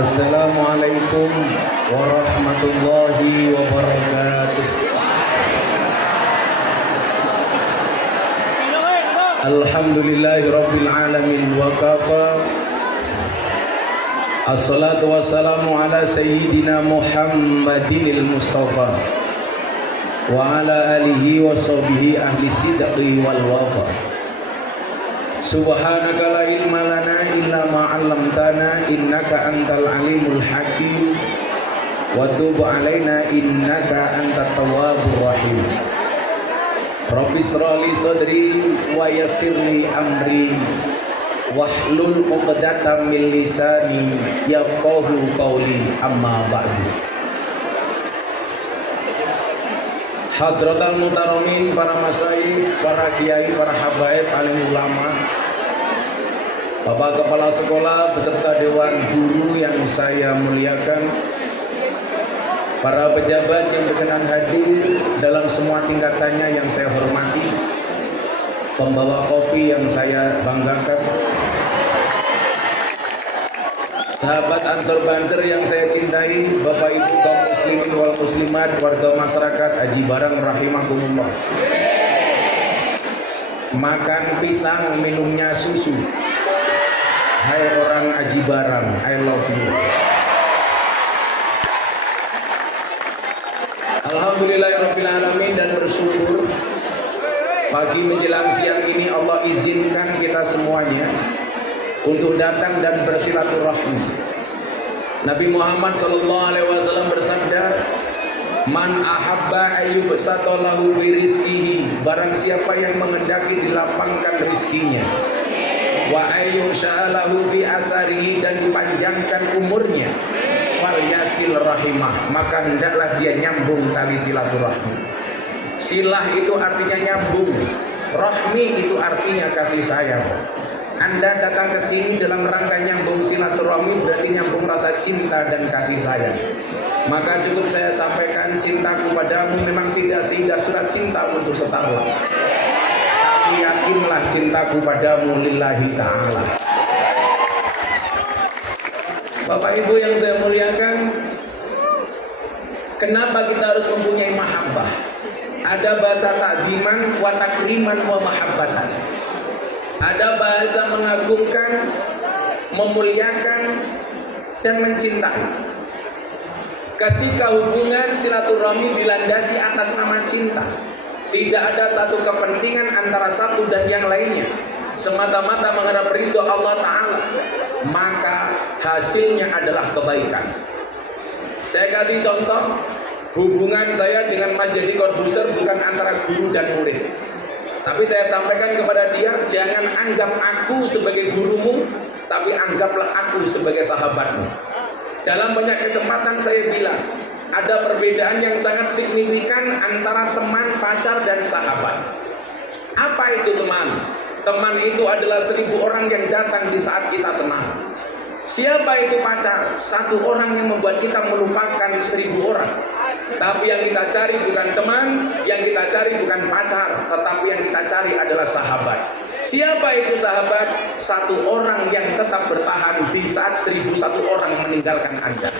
Assalamualaikum warahmatullahi wabarakatuh. Alhamdulillahi rabbil alamin wa kafa. Assalatu wassalamu ala sayyidina Muhammadinil Mustafa wa ala alihi wa sahbihi ahli sidqi wal wafa. Subhanaka la ilma lana illa ma 'allamtana innaka antal alimul hakim wa tub 'alaina innaka antat tawwabur rahim. Rabbi shrah li sadri wa yassir li amri wahlul 'uqdatam min lisani yafqahu qawli amma ba'du. Hadratal mutaramin, para masyayikh, para kiai, para habaib, alim ulama, Bapak Kepala Sekolah beserta Dewan Guru yang saya muliakan, para pejabat yang berkenan hadir dalam semua tingkatannya yang saya hormati, pembawa kopi yang saya banggakan, sahabat Ansor Banser yang saya cintai, Bapak Ibu kaum muslimin wal muslimat, warga masyarakat Aji Barang rahimakumullah. Makan pisang, minumnya susu. Hai orang Aji Barang, I love you. Alhamdulillahirabbil alamin, dan bersyukur pagi menjelang siang ini Allah izinkan kita semuanya untuk datang dan bersilaturahmi. Nabi Muhammad SAW bersabda, "Man ahabba ayyubsata lahu fi rizqihi," barang siapa yang menghendaki dilapangkan rizkinya, wa ayyusha'alahu fi asarihi, dan dipanjangkan umurnya, falyasil rahimah, maka hendaklah dia nyambung tali silaturahmi. Silah itu artinya nyambung, rahmi itu artinya kasih sayang. Anda datang ke sini dalam rangka nyambung silaturahmi, berarti nyambung rasa cinta dan kasih sayang. Maka cukup saya sampaikan, cintaku padamu memang tidak seindah surat cinta untuk setarlah, tapi yakinlah cintaku padamu lillahi ta'ala. Bapak Ibu yang saya muliakan, kenapa kita harus mempunyai mahabbah? Ada bahasa takziman wa takriman wa mahabbatan. Ada bahasa mengagungkan, memuliakan, dan mencintai. Ketika hubungan silaturahmi dilandasi atas nama cinta, tidak ada satu kepentingan antara satu dan yang lainnya, semata-mata mengharap ridho Allah Ta'ala, maka hasilnya adalah kebaikan. Saya kasih contoh, hubungan saya dengan Mas Dedi Corbuzier bukan antara guru dan murid, tapi saya sampaikan kepada dia, jangan anggap aku sebagai gurumu, tapi anggaplah aku sebagai sahabatmu. Dalam banyak kesempatan saya bilang, ada perbedaan yang sangat signifikan antara teman, pacar, dan sahabat. Apa itu teman? Teman itu adalah 1000 orang yang datang di saat kita senang. Siapa itu pacar? Satu orang yang membuat kita melupakan 1000 orang. Tapi yang kita cari bukan teman, yang kita cari bukan pacar, tetapi yang kita cari adalah sahabat. Siapa itu sahabat? Satu orang yang tetap bertahan di saat 1001 orang meninggalkan Anda.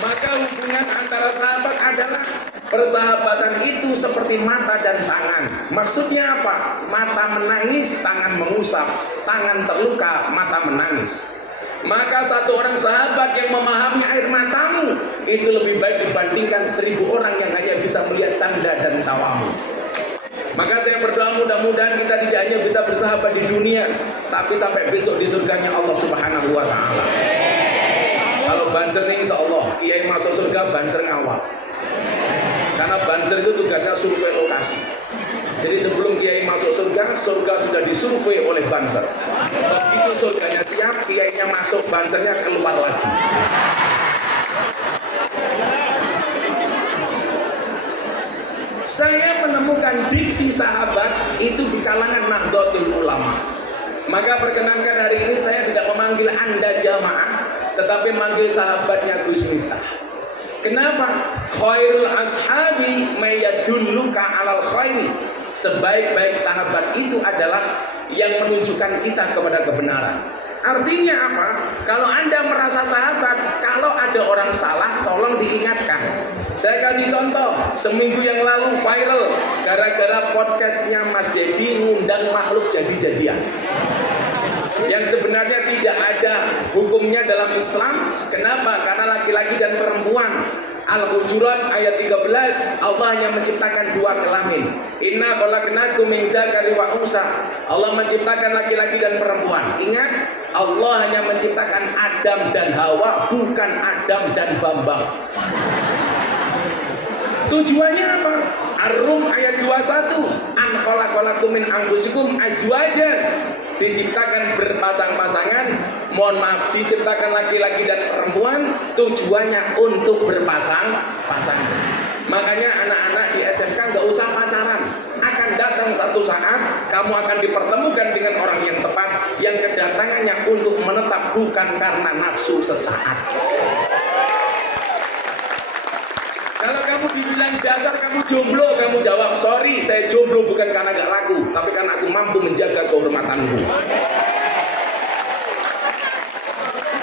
Maka hubungan antara sahabat adalah, persahabatan itu seperti mata dan tangan. Maksudnya apa? Mata menangis, tangan mengusap. Tangan terluka, mata menangis. Maka satu orang sahabat yang memahami air matamu itu lebih baik dibandingkan 1000 orang yang hanya bisa melihat canda dan tawamu. Maka saya berdoa mudah-mudahan kita tidak hanya bisa bersahabat di dunia, tapi sampai besok di surganya Allah Subhanahu wa Ta'ala. Kalau Banser nih, insya Allah kiai masuk surga, Banser ngawal. Karena Banser itu tugasnya survei lokasi. Jadi sebelum kiai masuk surga, surga sudah disurvei oleh Banser. Begitu surganya siap, kiainya masuk, Bansernya keluar lagi. Saya menemukan diksi sahabat itu di kalangan Nahdlatul Ulama. Maka perkenankan hari ini saya tidak memanggil Anda jamaah, tetapi manggil sahabatnya Gus Miftah. Kenapa? Khairul ashabi mayadulluka alal khairi. Sebaik-baik sahabat itu adalah yang menunjukkan kita kepada kebenaran. Artinya apa? Kalau Anda merasa sahabat, kalau ada orang salah, tolong diingatkan. Saya kasih contoh, seminggu yang lalu viral gara-gara podcastnya Mas Dedi ngundang makhluk jadi-jadian. Yang sebenarnya tidak ada hukumnya dalam Islam. Kenapa? Karena laki-laki dan perempuan. Al-Hujurat ayat 13, Allah hanya menciptakan dua kelamin. Inna khalaqnakum min dzakari wa unsa. Allah menciptakan laki-laki dan perempuan. Ingat, Allah hanya menciptakan Adam dan Hawa, bukan Adam dan Bambang. Tujuannya apa? Ar-Rum ayat 21, an khalaqalakum min anfusikum azwajan. Diciptakan berpasang-pasangan, mohon maaf, diciptakan laki-laki dan perempuan, tujuannya untuk berpasang-pasangan. Makanya anak-anak di SMK nggak usah pacaran. Akan datang satu saat kamu akan dipertemukan dengan orang yang tepat, yang kedatangannya untuk menetap, bukan karena nafsu sesaat. Kalau kamu dibilang dasar kamu jomblo, kamu jawab, sorry saya jomblo bukan karena gak laku, tapi karena aku mampu menjaga kehormatanku.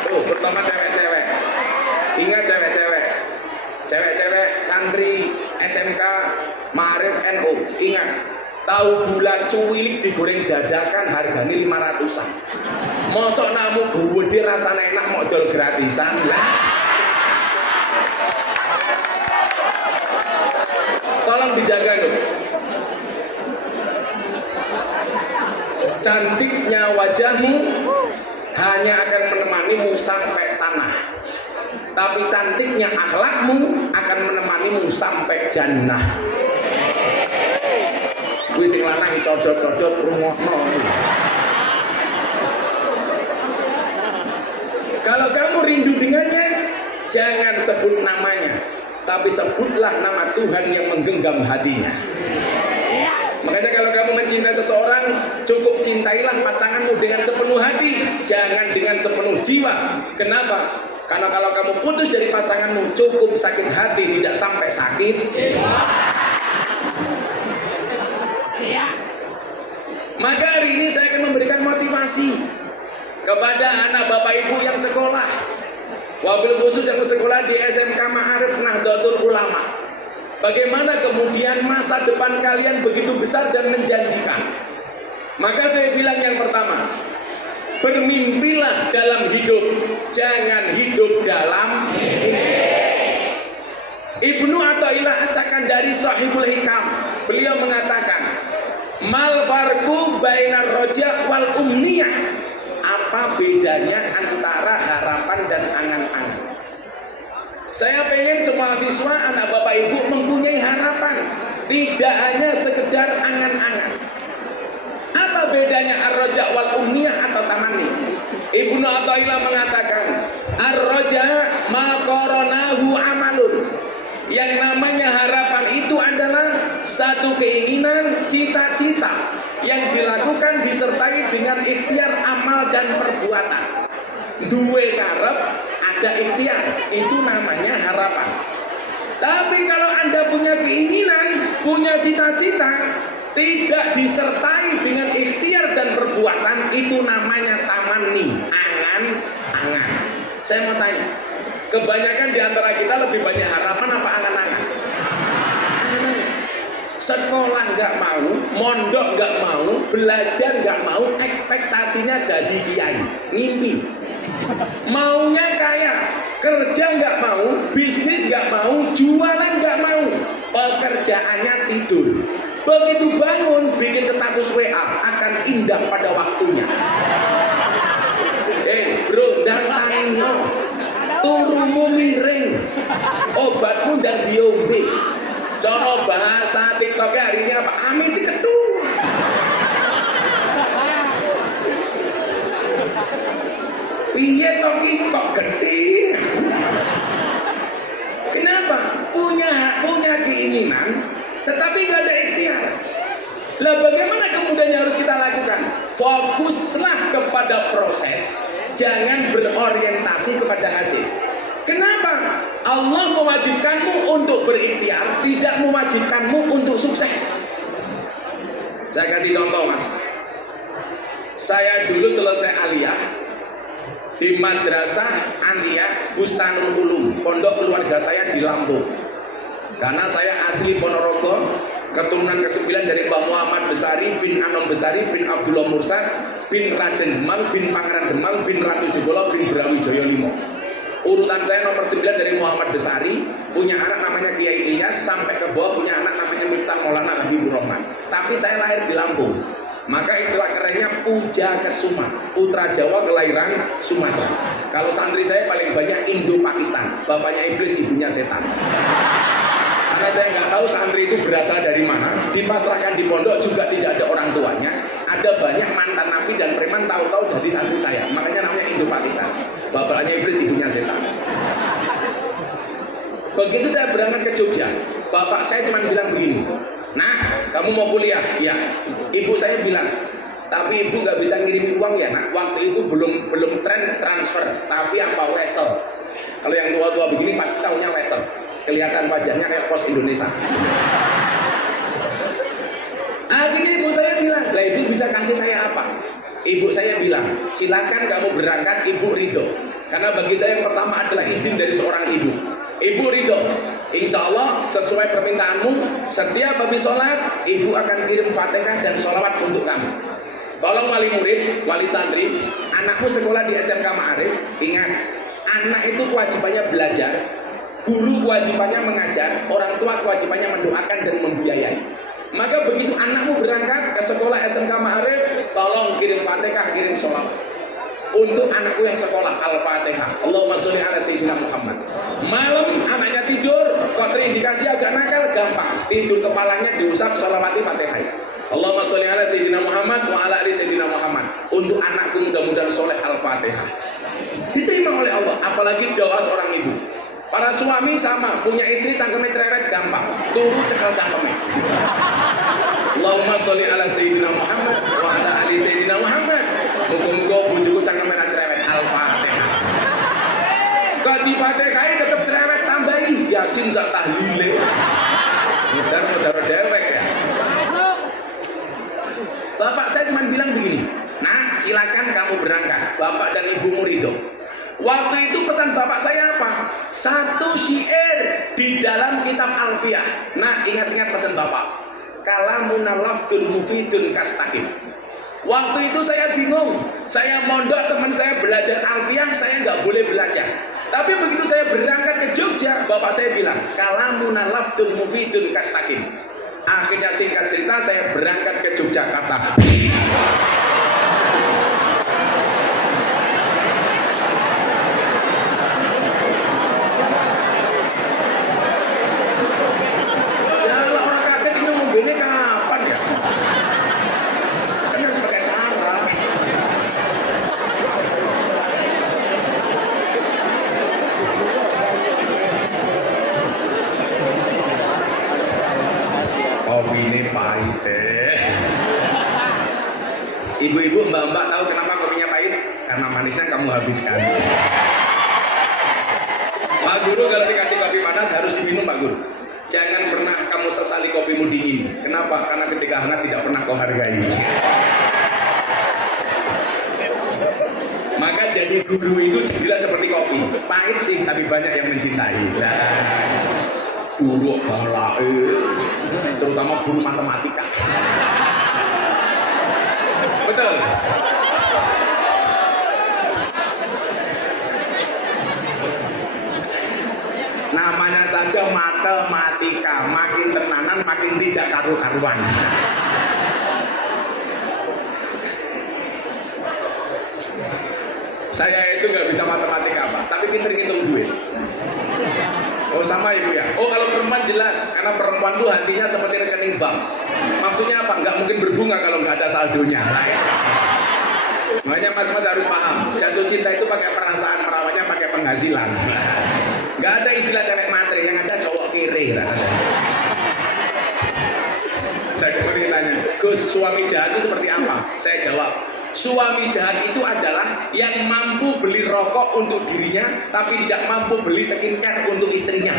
Tuh, terutama cewek-cewek. Ingat cewek-cewek. Cewek-cewek santri SMK Ma'arif NU. Ingat, tahu gula cuwilik digoreng dadakan harganya 500-an. Mosok namu gede rasanya enak mau jual gratisan lah. Tolong dijaga loh. Cantiknya wajahmu hanya akan menemanimu sampai tanah, tapi cantiknya akhlakmu akan menemanimu sampai jannah. Kuwi sing lanang codot-codot rumohno. Kalau kamu rindu dengannya, jangan sebut namanya, tapi sebutlah nama Tuhan yang menggenggam hatinya. Makanya kalau kamu mencintai seseorang, cukup cintailah pasanganmu dengan sepenuh hati, jangan dengan sepenuh jiwa. Kenapa? Karena kalau kamu putus dari pasanganmu, cukup sakit hati, tidak sampai sakit jiwa. Maka hari ini saya akan memberikan motivasi kepada anak bapak ibu yang sekolah, wabil khusus yang bersekolah di SMK Ma'arif Nahdlatul Ulama. Bagaimana kemudian masa depan kalian begitu besar dan menjanjikan. Maka saya bilang yang pertama, bermimpilah dalam hidup, jangan hidup dalam mimpi. Ibnu Athaillah As-Sakandari Sahibul Hikam, beliau mengatakan, mal farqu bainar roja wal umniyah. Apa bedanya antara harapan dan angan-angan? Saya pengen semua siswa, anak bapak ibu mempunyai harapan, tidak hanya sekedar angan-angan. Apa bedanya ar-roja wal umniyah atau tamanni? Ibnu Athaillah mengatakan, ar-roja ma qoronahu amalun. Yang namanya harapan itu adalah satu keinginan, cita-cita yang dilakukan disertai dengan ikhtiar amal dan perbuatan. Dua karep ada ikhtiar, itu namanya harapan. Tapi kalau Anda punya keinginan, punya cita-cita, tidak disertai dengan ikhtiar dan perbuatan, itu namanya tamanni, angan-angan. Saya mau tanya, kebanyakan di antara kita lebih banyak harapan apa angan-angan? Sekolah nggak mau, mondok nggak mau, belajar nggak mau, ekspektasinya jadi kiai, ngimpi. Maunya kaya, kerja nggak mau, bisnis nggak mau, jualan nggak mau, pekerjaannya tidur. Begitu bangun, bikin status WA, akan indah pada waktunya. Bro, datangnya turumu miring, obatmu dan diombe. Cara bahasa TikToknya hari ini apa? Amit dikeduh. Piye toki kok gede? Kenapa? Punya keinginan, tetapi nggak ada ikhtiar. Lah bagaimana kemudian harus kita lakukan? Fokuslah kepada proses, jangan berorientasi kepada hasil. Kenapa? Allah mewajibkanmu untuk berikhtiar, tidak mewajibkanmu untuk sukses. Saya kasih contoh, Mas. Saya dulu selesai aliyah, di Madrasah Aliyah Bustanul Ulum, pondok keluarga saya di Lampung. Karena saya asli Ponorogo, keturunan ke-9 dari Mbah Muhammad Besari bin Anom Besari bin Abdullah Mursad bin Raden Demang bin Pangeran Demang bin Ratu Jogolo bin Brawijaya Limo. Urutan saya nomor 9 dari Muhammad Besari, punya anak namanya Kiai Ilyas, sampai ke bawah punya anak namanya Miftah Maulana Habibur Rahman. Tapi saya lahir di Lampung. Maka istilah kerennya Puja Kesuma, putra Jawa kelahiran Sumatera. Kalau santri saya paling banyak Indo-Pakistan, bapaknya iblis, ibunya setan. Karena saya nggak tahu santri itu berasal dari mana, dipasrahkan di pondok juga tidak ada orang tuanya. Ada banyak mantan napi dan preman tahu-tahu jadi santri saya, makanya namanya Indo-Pakistan. Bapaknya iblis, ibunya setan. Begitu saya berangkat ke Jogja, bapak saya cuma bilang begini, "Nah, kamu mau kuliah?" "Iya." Ibu saya bilang, "Tapi ibu nggak bisa ngirim uang ya nak, waktu itu belum tren transfer, tapi apa wesel." Kalau yang tua-tua begini pasti tahunya wesel, kelihatan wajahnya kayak Pos Indonesia. Akhirnya ibu saya bilang, "Lah ibu bisa kasih saya apa?" Ibu saya bilang, "Silakan kamu berangkat, ibu ridho." Karena bagi saya yang pertama adalah izin dari seorang ibu. Ibu ridho, insya Allah sesuai permintaanmu, setiap habis sholat ibu akan kirim Fatihah dan sholawat untuk kamu. Tolong wali murid, wali santri, anakmu sekolah di SMK Ma'arif, ingat, anak itu kewajibannya belajar, guru kewajibannya mengajar, orang tua kewajibannya mendoakan dan membiayai. Maka begitu anakmu berangkat ke sekolah SMK Ma'arif, tolong kirim Fatihah, kirim sholawat. Untuk anakku yang sekolah Al-Fatihah, Allahumma sholli ala Sayyidina Muhammad. Malam anaknya tidur, kok terindikasi agak nakal, gampang, tidur kepalanya diusap, sholawati Fatihah. Allahumma sholli ala Sayyidina Muhammad wa ala ali Sayyidina Muhammad. Untuk anakku mudah-mudahan soleh Al-Fatihah. Diterima oleh Allah, apalagi doa seorang ibu. Para suami sama, punya istri cangkemnya cerewet, gampang, turu cekal cangkemnya. Allahumma sholli ala Sayyidina Muhammad wa ala ali Sayyidina Muhammad. Muga-muga bojoku cangkemnya cerewet, Al-Fatihah. Kok di Fatihah tetap cerewet, tambahin Yasin sak tahlile. Mudah-mudahan dewek ya. Bapak saya cuma bilang begini, "Nah, silakan kamu berangkat, bapak dan ibumu ridho." Waktu itu pesan bapak saya apa? Satu syair di dalam kitab Alfiyah. Nah, ingat-ingat pesan bapak. Kalamunal lafdun mufidun kastaqim. Waktu itu saya bingung, saya mondok, teman saya belajar Alfiyah, saya nggak boleh belajar. Tapi begitu saya berangkat ke Jogja, bapak saya bilang, Kalamunal lafdun mufidun kastaqim. Akhirnya singkat cerita, saya berangkat ke Yogyakarta. Ibu-ibu, mbak-mbak tahu kenapa kopinya pahit? Karena manisnya kamu habiskan. Pak Guru kalau dikasih kopi panas harus diminum, Pak Guru. Jangan pernah kamu sesali kopimu dingin. Kenapa? Karena ketika hangat tidak pernah kau hargai. Maka jadi guru itu jadilah seperti kopi. Pahit sih, tapi banyak yang mencintai. Guru galak, terutama guru matematika. Betul. Namanya saja matematika, makin tenanan makin tidak karu-karuan. Saya itu nggak bisa matematika Pak, tapi pinter ngitung duit. Oh sama ibu ya. Oh kalau perempuan jelas, karena perempuan tuh hatinya seperti rekening bank. Maksudnya apa? Nggak mungkin berbunga kalau nggak ada saldonya. Makanya mas-mas harus paham, jatuh cinta itu pakai perasaan, merawatnya pakai penghasilan. Nggak ada istilah cewek matre, yang ada cowok kere. Saya kemudian tanya, Gus, suami jahat itu seperti apa? Saya jawab, suami jahat itu adalah yang mampu beli rokok untuk dirinya, tapi tidak mampu beli skincare untuk istrinya.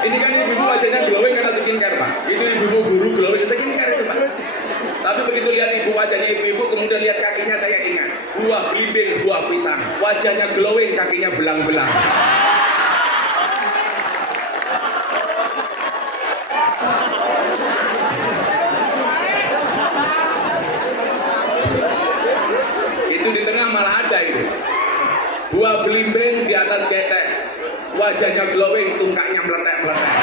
Ini kan ibu wajahnya glowing karena skincare Pak. Itu ibu guru glowing saya ingat, buah belimbing, buah pisang, wajahnya glowing, kakinya belang-belang. Itu di tengah malah ada itu. Buah belimbing di atas getek, wajahnya glowing, tungkaknya meletek-meletek.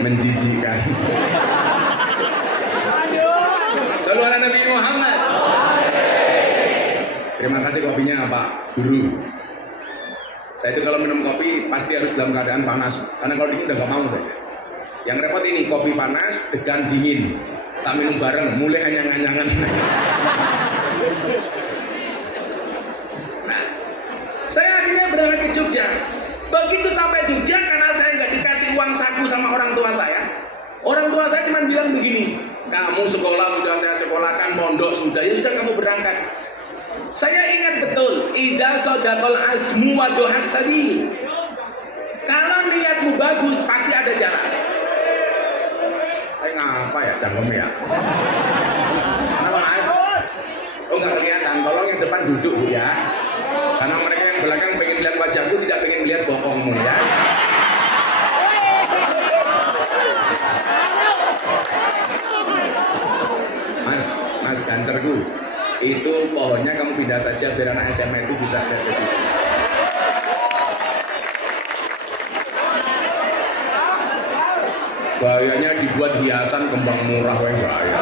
Menjijikkan. Sallu ala Nabi Muhammad. Terima kasih kopinya Pak Guru. Saya itu kalau minum kopi pasti harus dalam keadaan panas, karena kalau dingin udah gak mau saya. Yang repot ini kopi panas dengan dingin, tak minum bareng, mulai anyang-anyangan. Nah, saya akhirnya berangkat ke Jogja. Begitu sampai Jogja, karena saya nggak dikasih uang saku sama orang tua saya. Orang tua saya cuma bilang begini, kamu sekolah sudah saya sekolahkan, mondok sudah, ya sudah kamu berangkat. Saya ingat betul, idza sadaqal azmu wa du'as sabil. Kalau niatmu bagus, pasti ada jalan. Ngapa ya cangkem ya? Kenapa Mas? Oh nggak kelihatan, tolong yang depan duduk Bu ya. Karena mereka yang belakang pengen lihat wajahku, tidak pengen lihat bokongmu ya. Mas Ganserku, itu pohonnya kamu pindah saja biar anak SMA itu bisa lihat ke situ. Gayanya dibuat hiasan kembang murah weh gaya.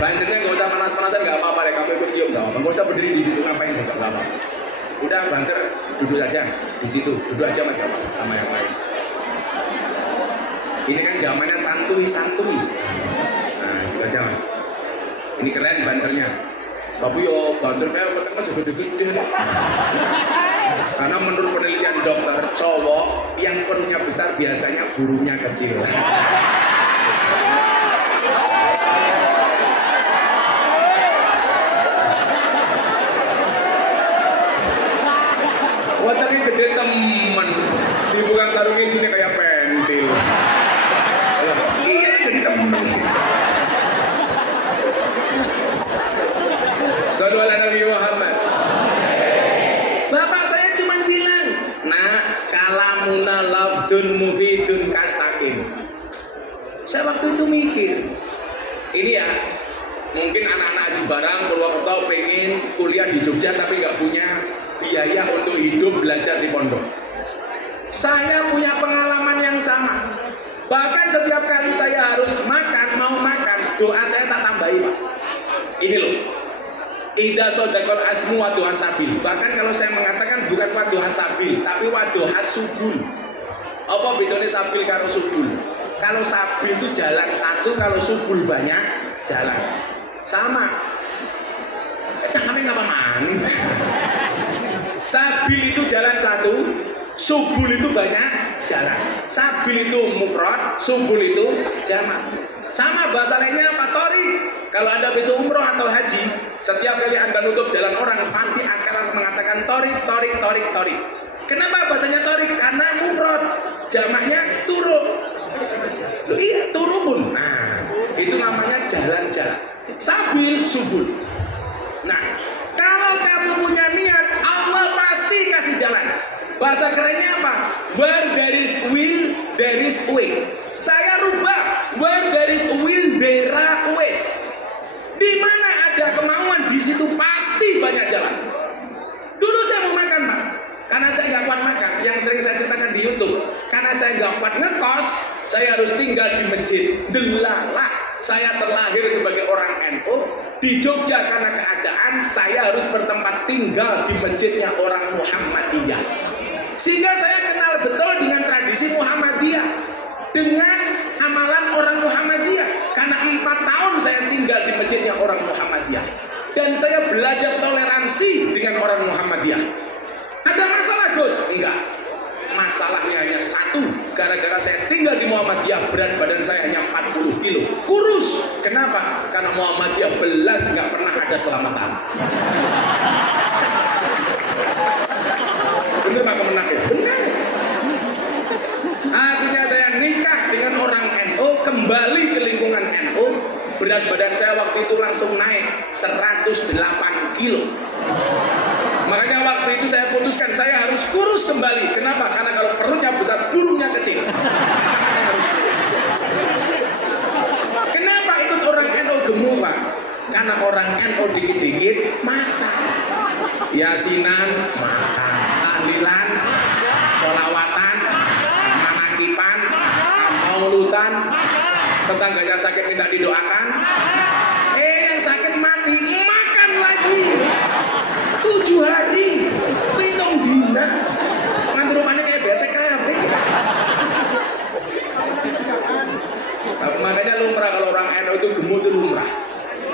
Banjirnya nggak usah panas-panasan, nggak apa-apa deh, kamu ikut tiup nggak apa-apa. Nggak usah berdiri di situ, ngapain nggak apa-apa. Udah Banser duduk aja di situ, duduk aja Mas, apa sama yang lain. Ini kan zamannya santuy. Nah, gitu aja Mas. Ini keren Bansernya. Tapi yo Banser kayak kan juga gede. Karena menurut penelitian dokter, cowok yang perutnya besar biasanya burunya kecil. Wataknya gede temen, dibuka sarungnya sini kayak pentil. Iya jadi temen. Sallu ala Nabi Muhammad. Bapak saya cuma bilang, nak kalamuna lafdun mufidun kastakin. Saya waktu itu mikir, ini ya, mungkin anak-anak Haji Barang Purwokerto pengen kuliah di Jogja tapi nggak punya biaya untuk hidup belajar di pondok. Saya punya pengalaman yang sama. Bahkan setiap kali saya harus mau makan, doa saya tak tambahi Pak. Ini loh, idza sadaqal asmu wa du'as sabil. Bahkan kalau saya mengatakan bukan wa du'as sabil, tapi wa du'as subul. Apa bedanya sabil karo subul? Kalau sabil itu jalan satu, kalau subul banyak jalan. Sama. Cakapnya nggak apa-apa. Sabil itu jalan satu, subul itu banyak jalan. Sabil itu mufrad, subul itu jamak. Sama bahasa lainnya apa? Tori. Kalau Anda besok umroh atau haji, setiap kali Anda nutup jalan orang, pasti akan mengatakan tori. Kenapa bahasanya tori? Karena mufrad, jamaknya turun. Loh, iya, turun. Nah, itu namanya jalan-jalan. Sabil, subul. Nah, kalau kamu punya niat, Allah pasti kasih jalan. Bahasa kerennya apa? Where there is will, there is way. Saya rubah, where there is will, there are ways. Di mana ada kemauan, di situ pasti banyak jalan. Dulu saya mau makan Pak, karena saya nggak kuat makan. Yang sering saya ceritakan di YouTube, karena saya nggak kuat ngekos, saya harus tinggal di masjid. Delalah, saya terlahir sebagai orang NU di Jogja karena keadaan saya harus bertempat tinggal di masjidnya orang Muhammadiyah. Sehingga saya kenal betul dengan tradisi Muhammadiyah, dengan amalan orang Muhammadiyah. Karena 4 tahun saya tinggal di masjidnya orang Muhammadiyah, dan saya belajar toleransi dengan orang Muhammadiyah. Ada masalah Gus? Enggak. Masalahnya hanya satu, gara-gara saya tinggal di Muhammadiyah, berat badan saya hanya 40 kilo, kurus. Kenapa? Karena Muhammadiyah belas nggak pernah ada selamatan. berat badan saya waktu itu langsung naik 108 kilo. Makanya waktu itu saya putuskan saya harus kurus kembali. Kenapa? Karena kalau perutnya besar, burungnya kecil. Saya harus kurus. Kenapa ikut orang NU gemuk, Pak? Karena orang NU dikit-dikit makan. Yasinan makan, tahlilan, sholawatan, manakipan, maulutan, tetangganya sakit minta didoakan. Yang sakit mati makan lagi 7 hari, pitung dina, nganti rumahnya kayak biasa kabeh. Makanya lumrah kalau orang NU itu gemuk itu lumrah.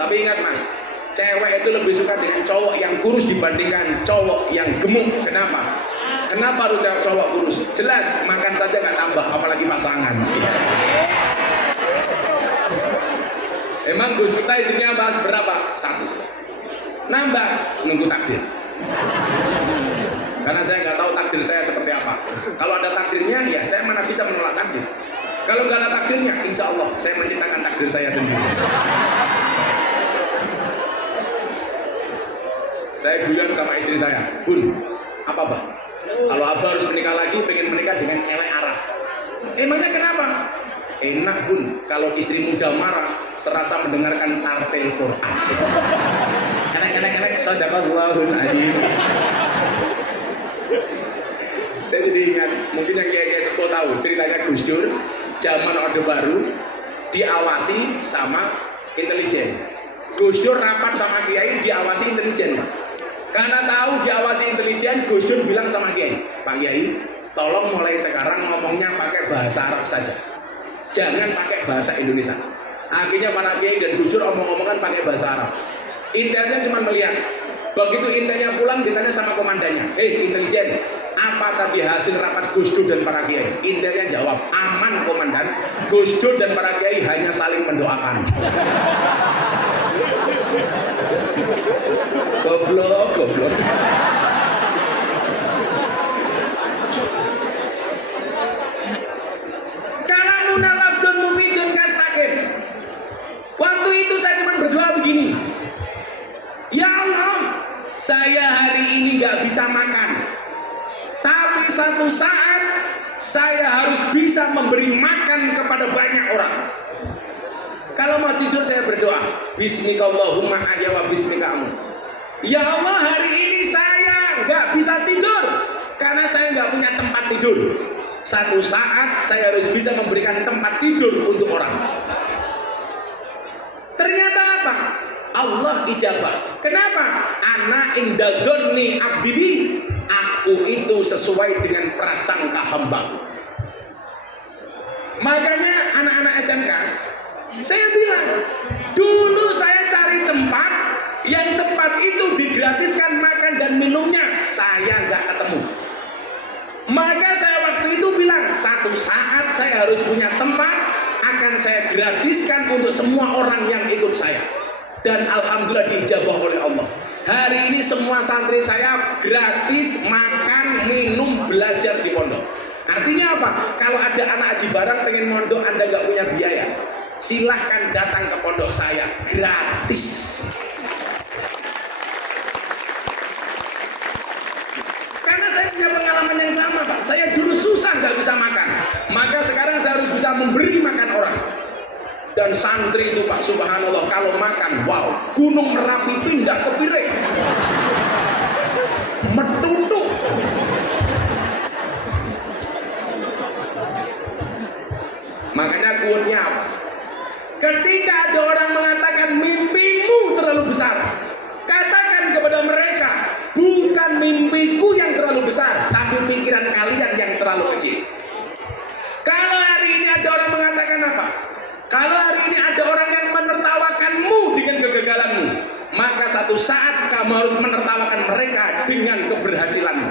Tapi ingat Mas, cewek itu lebih suka dengan cowok yang kurus dibandingkan cowok yang gemuk. Kenapa? Kenapa harus cowok kurus? Jelas, makan saja nggak tambah, apalagi pasangan. Emang Gus Miftah istrinya berapa? 1. Nambah, nunggu takdir. Karena saya nggak tahu takdir saya seperti apa. Kalau ada takdirnya, ya saya mana bisa menolak takdir. Kalau nggak ada takdirnya, insya Allah saya menciptakan takdir saya sendiri. Saya bilang sama istri saya, Bun, apa Bah? Kalau Abah harus menikah lagi, pengen menikah dengan cewek Arab. Emangnya kenapa? Enak Bun, kalau istri muda marah, serasa mendengarkan tartil Quran. Kenek, sadaqallahul adzim. Saya jadi ingat, mungkin yang kiai-kiai sepuh tahu ceritanya Gus Dur, zaman Orde Baru, diawasi sama intelijen. Gus Dur rapat sama kiai, diawasi intelijen. Karena tahu diawasi intelijen, Gus Dur bilang sama kiai, Pak Kiai, tolong mulai sekarang ngomongnya pakai bahasa Arab saja. Jangan pakai bahasa Indonesia. Akhirnya para kiai dan Gus Dur omong-omongan pakai bahasa Arab. Intelnya cuma melihat. Begitu intelnya pulang ditanya sama komandannya, intelijen, apa tadi hasil rapat Gus Dur dan para kiai? Intelnya jawab, aman komandan. Gus Dur dan para kiai hanya saling mendoakan. Goblok. Kalamuna lafdun mufidun kastakin. Waktu itu saya cuma berdoa begini, ya Allah, saya hari ini nggak bisa makan, tapi satu saat saya harus bisa memberi makan kepada banyak orang. Kalau mau tidur saya berdoa, Bismikallahumma ahya wa bismikamu. Ya Allah, hari ini saya nggak bisa tidur karena saya nggak punya tempat tidur. Satu saat saya harus bisa memberikan tempat tidur untuk orang. Ternyata apa? Allah ijabah. Kenapa? Ana indadzonni abdi, aku itu sesuai dengan prasangka hamba. Makanya anak-anak SMK, saya bilang, dulu saya cari tempat yang tempat itu digratiskan makan dan minumnya, saya nggak ketemu. Maka saya waktu itu bilang, satu saat saya harus punya tempat, akan saya gratiskan untuk semua orang yang ikut saya. Dan alhamdulillah diijabah oleh Allah. Hari ini semua santri saya gratis makan, minum, belajar di pondok. Artinya apa? Kalau ada anak Haji Barang pengen mondok, Anda nggak punya biaya, silahkan datang ke pondok saya, gratis. Karena saya punya pengalaman yang sama Pak. Saya dulu susah nggak bisa makan, maka sekarang saya harus bisa memberi makan orang. Dan santri itu Pak, subhanallah, kalau makan, wow, gunung Merapi pindah ke piring, metutuk. Makanya quote-nya apa? Ketika ada orang mengatakan mimpimu terlalu besar, katakan kepada mereka, bukan mimpiku yang terlalu besar, tapi pikiran kalian yang terlalu kecil. Kalau hari ini ada orang mengatakan apa? Kalau hari ini ada orang yang menertawakanmu dengan kegagalanmu, maka satu saat kamu harus menertawakan mereka dengan keberhasilanmu.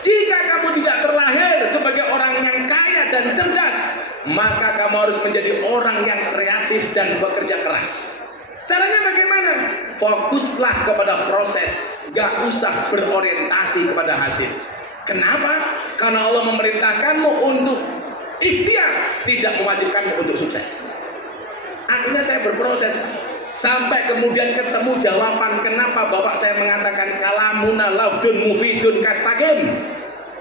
Jika kamu tidak terlahir sebagai orang yang kaya dan cerdas, maka kamu harus menjadi orang yang kreatif dan bekerja keras. Caranya bagaimana? Fokuslah kepada proses, gak usah berorientasi kepada hasil. Kenapa? Karena Allah memerintahkanmu untuk ikhtiar, tidak mewajibkanmu untuk sukses. Akhirnya saya berproses sampai kemudian ketemu jawaban kenapa bapak saya mengatakan kalamuna lafdun mufidun kastaqim.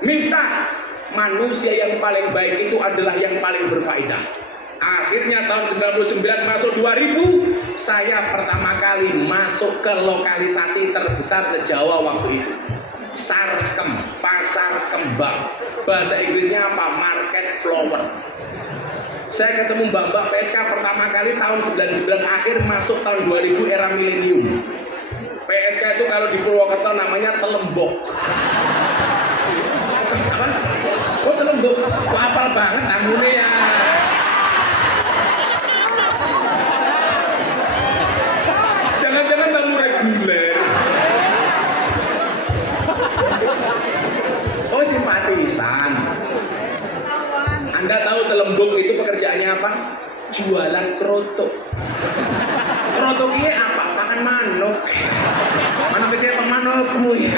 Miftah, manusia yang paling baik itu adalah yang paling berfaedah. Akhirnya tahun 99 masuk 2000, saya pertama kali masuk ke lokalisasi terbesar se-Jawa waktu itu. Sarkem, pasar kembang. Bahasa Inggrisnya apa? Market flower. Saya ketemu mbak-mbak PSK pertama kali tahun 99, akhir masuk tahun 2000 era milenium. PSK itu kalau di Purwokerto namanya telembok. Apa? Oh telembok, kok apal banget namanya ya. Jangan-jangan tamu reguler. Oh simpatisan. Anda tahu telembuk itu pekerjaannya apa? Jualan krotok. Krotok ini apa? Pangan manuk. Manuk siapa manukmu ya?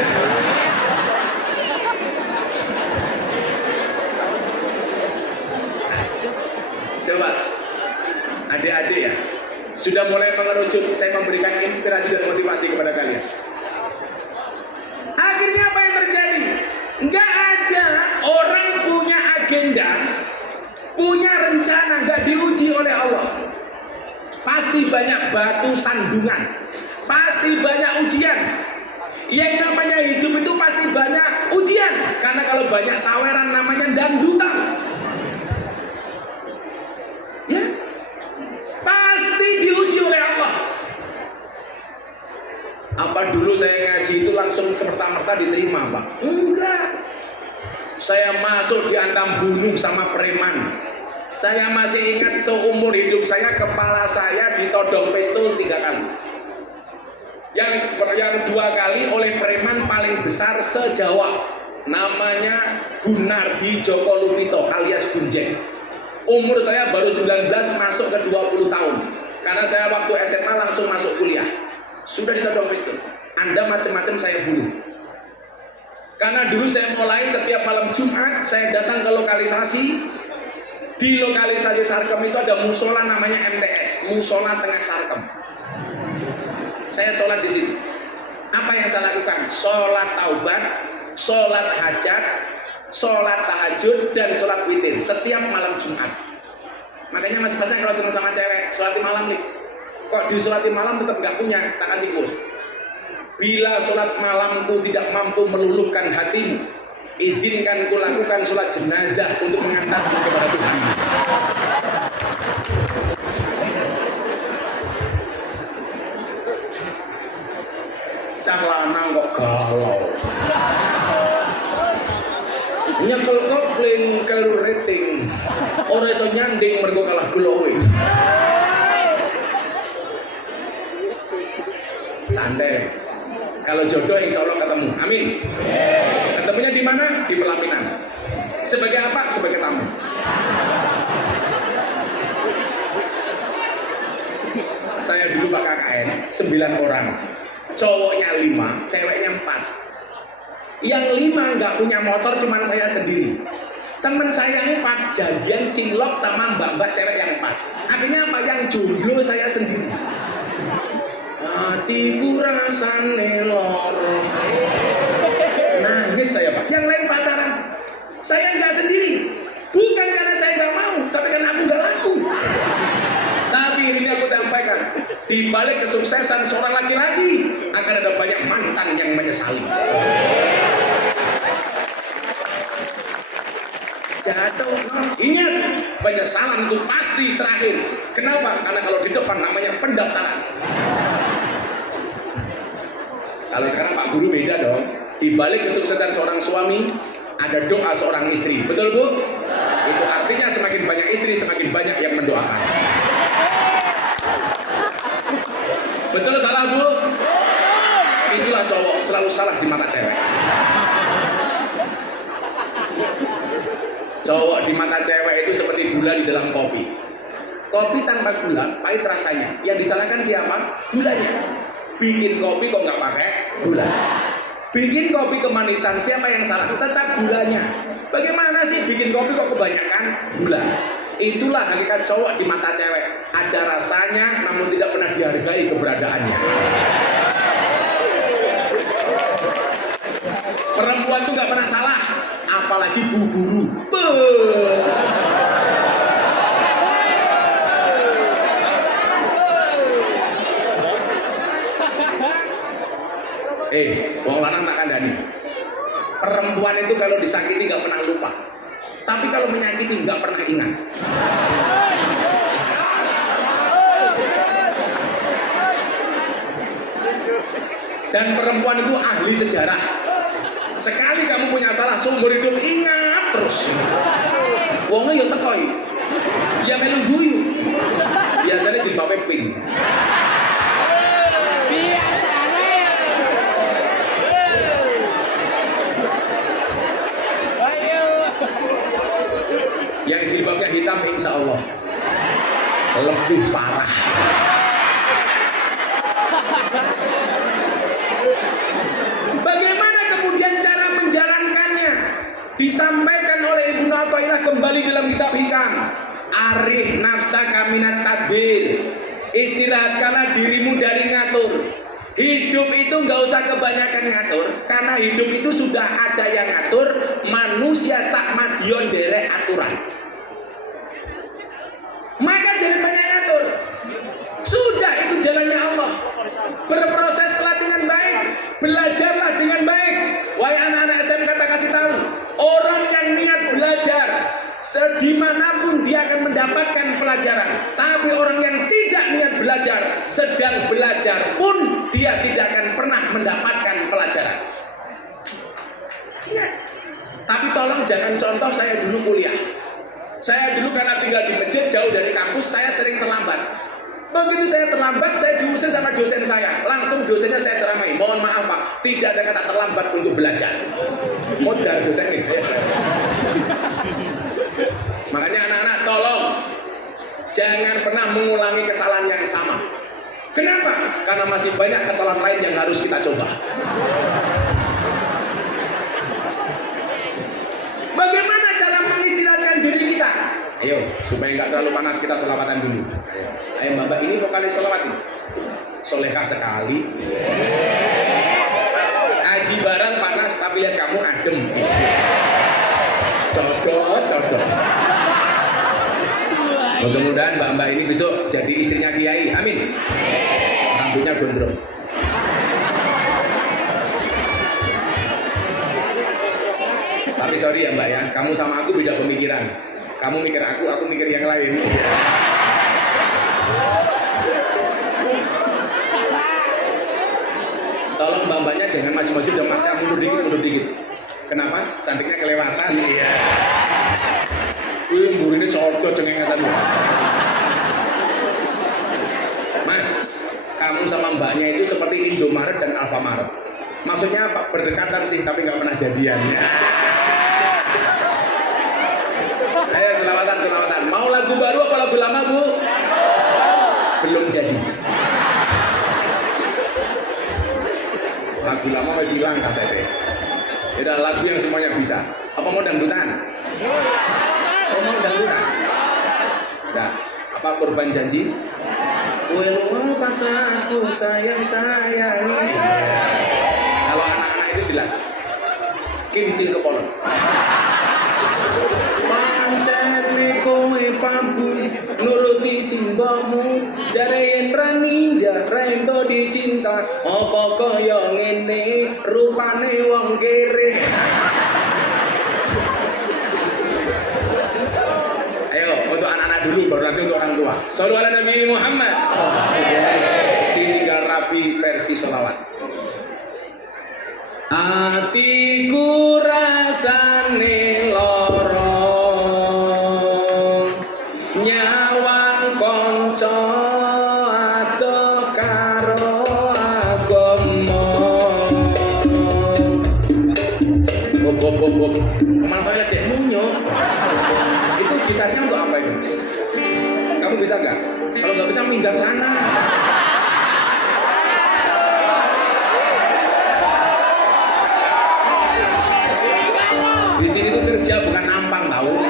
Coba, adik-adik ya, sudah mulai mengerucut. Saya memberikan inspirasi dan motivasi kepada kalian. Akhirnya apa yang terjadi? Nggak ada orang punya agenda, punya rencana nggak diuji oleh Allah. Pasti banyak batu sandungan, pasti banyak ujian. Yang namanya hidup itu pasti banyak ujian, karena kalau banyak saweran namanya dangdutan. Ya, pasti diuji oleh Allah. Apa dulu saya ngaji itu langsung semerta-merta diterima, Pak? Enggak. Saya masuk diantam bunuh sama preman. Saya masih ingat seumur hidup saya, kepala saya ditodong pistol 3 kali. Yang 2 kali oleh preman paling besar se-Jawa. Namanya Gunardi Joko Lupito alias Gunjeng. Umur saya baru 19 masuk ke 20 tahun. Karena saya waktu SMA langsung masuk kuliah. Sudah ditodong pistol. Anda macam-macam saya bunuh. Karena dulu saya mulai setiap malam Jumat saya datang ke lokalisasi. Di lokalisasi Sarkem itu ada musola namanya MTS, Musola Tengah Sarkem. Saya sholat di sini. Apa yang saya lakukan? Sholat taubat, sholat hajat, sholat tahajud, dan sholat witir setiap malam Jumat. Makanya mas-masnya kalau senang sama cewek, sholat di malam nih. Kok di sholat di malam tetap nggak punya, tak kasih quote. Bila sholat malamku tidak mampu meluluhkan hatimu, izinkan ku lakukan sholat jenazah untuk mengantarmu kepada Tuhan. Cah lanang kok galau. Nyekel kopling kelu rating. Ora iso nyanding mergo kalah glowing. Santai. Kalau jodoh insya Allah ketemu, amin. Ketemunya di mana? Di pelaminan. Sebagai apa? Sebagai tamu. Saya dulu Pak KKN 9 orang, cowoknya 5, ceweknya 4. Yang 5 nggak punya motor, cuman saya sendiri. Temen saya 4 jadian cinlok sama mbak-mbak cewek yang 4. Akhirnya apa? Yang jomblo saya sendiri. Hatiku rasane loro. Nangis saya Pak. Yang lain pacaran. Saya nggak sendiri. Bukan karena saya nggak mau, tapi karena aku nggak laku. Tapi ini aku sampaikan, di balik kesuksesan seorang laki-laki akan ada banyak mantan yang menyesali. Jatuh, ingat, penyesalan itu pasti terakhir. Kenapa? Karena kalau di depan namanya pendaftaran. Kalau sekarang Pak Guru beda dong. Di balik kesuksesan seorang suami ada doa seorang istri. Betul Bu? Itu artinya semakin banyak istri, semakin banyak yang mendoakan. Betul salah Bu? Itulah cowok selalu salah di mata cewek. Cowok di mata cewek itu seperti gula di dalam kopi. Kopi tanpa gula pahit rasanya. Yang disalahkan siapa? Gulanya. Bikin kopi kok nggak pakai gula. Bikin kopi kemanisan, siapa yang salah? Tetap gulanya. Bagaimana sih bikin kopi kok kebanyakan gula? Itulah hakikat cowok di mata cewek. ada rasanya namun tidak pernah dihargai keberadaannya. Perempuan itu nggak pernah salah, apalagi bu guru. Wong lanang tak kandani. Perempuan itu kalau disakiti nggak pernah lupa, tapi kalau menyakiti nggak pernah ingat. Dan perempuan itu ahli sejarah. Sekali kamu punya salah seumur hidup ingat terus. Wongnya ya tekoi, ya melu guyu. Biasanya jilbabnya pink. Yang jilbabnya hitam insya Allah lebih parah. Bagaimana kemudian cara menjalankannya? Disampaikan oleh Ibnu Athaillah kembali dalam kitab Hikam. Arih nafsaka minat tadbir. Istirahatkanlah dirimu dari ngatur. Hidup itu nggak usah kebanyakan ngatur, karena hidup itu sudah ada yang ngatur. Manusia sak madion derek aturan. Maka jangan banyak ngatur. Sudah itu jalannya Allah. Berproseslah dengan baik, belajarlah dengan baik. Wahai anak-anak SMK, tak kasih tahu, orang yang niat belajar sedimanapun dia akan mendapatkan pelajaran. Tapi orang yang tidak niat belajar, sedang belajar pun dia tidak akan pernah mendapatkan pelajaran. Ingat. Tapi tolong jangan contoh saya dulu kuliah. Saya dulu karena tinggal di masjid jauh dari kampus, saya sering terlambat. Begitu saya terlambat, saya diusir sama dosen saya. Langsung dosennya saya ceramai. Mohon maaf Pak, tidak ada kata terlambat untuk belajar. Modal dosen nih. Makanya anak-anak tolong jangan pernah mengulangi kesalahan yang sama. Kenapa? Karena masih banyak kesalahan lain yang harus kita coba. Bagaimana cara mengistirahatkan diri kita? Ayo, supaya nggak terlalu panas kita selawatan dulu. Ayo Mbak, ini vokalis selawat nih. Solehah sekali. Aji barang panas tapi lihat kamu adem. Codot. Mudah-mudahan mbak-mbak ini besok jadi istrinya Kiai. Amin. Rambutnya gondrong. Tapi sorry ya mbak ya, kamu sama aku beda pemikiran. Kamu mikir aku mikir yang lain. Tolong mbak-mbaknya jangan maju-maju dan masih mundur dikit. Kenapa? Cantiknya kelewatan. Iya. Wih, ini cocok cengengesan. Mas, kamu sama mbaknya itu seperti Indomaret dan Alfamaret. Maksudnya apa? Berdekatan sih, tapi nggak pernah jadian. Ayo selawatan. Mau lagu baru apa lagu lama Bu? Belum jadi. Lagu lama masih hilang kasetnya. Udah lagu yang semuanya bisa. Apa mau dangdutan? Mau dangdutan? Udah. Apa korban janji? Well, pas aku sayang. Kalau anak-anak itu jelas. Kincil kepolon. Pancene kowe pabu nuruti simbamu, jare yen raninja rento dicinta, apa kaya ngene rupane wong kere. Ayo untuk anak-anak dulu baru nanti untuk orang tua. Shallu ala Nabi Muhammad. Tinggal rapi versi sholawat. Atiku rasane lorong, nyawang konco atau karo agama. Bob. Kemana kau lihat dek munyo? Itu gitarnya untuk apa itu? Kamu bisa nggak? Kalau nggak bisa minggat sana. Di sini tuh kerja bukan nampang tahu.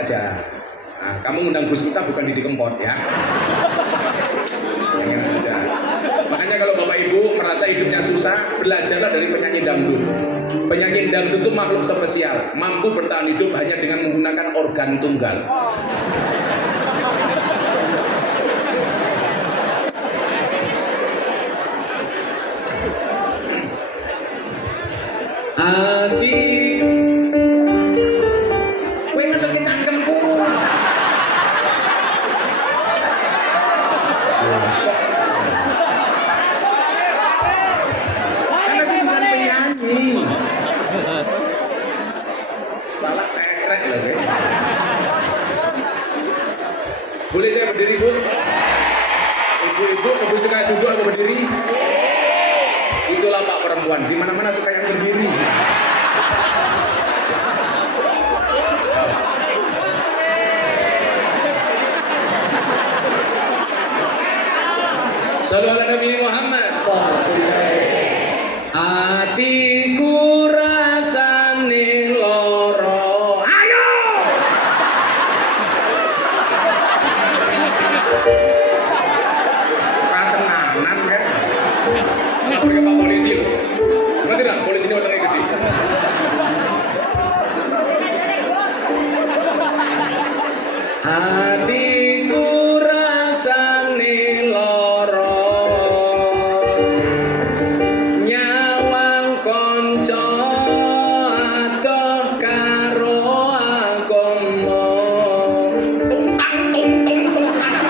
saja. Nah, kamu ngundang Gus Miftah bukan Didi Kempot ya. Jangan saja. Makanya kalau Bapak Ibu merasa hidupnya susah, belajarlah dari penyanyi dangdut. Penyanyi dangdut itu makhluk spesial, mampu bertahan hidup hanya dengan menggunakan organ tunggal. Hati kowe ngendel ke cangkemku. Karena aku bukan penyanyi. Salah pekrek loh. Boleh saya berdiri, Bu? Ibu-ibu, ibu suka duduk atau berdiri? Itulah Pak perempuan, di mana-mana suka yang berdiri. Sallu ala Nabi Muhammad. Hatiku rasane loro. Ayo. Pratenanan kan? Nggak boleh ke Pak Polisi loh. Ngerti nggak? Polisi ini otaknya gede. Hatiku rasane loro, nyawang konco adoh karo agama. Tungtang tung tung tungtang.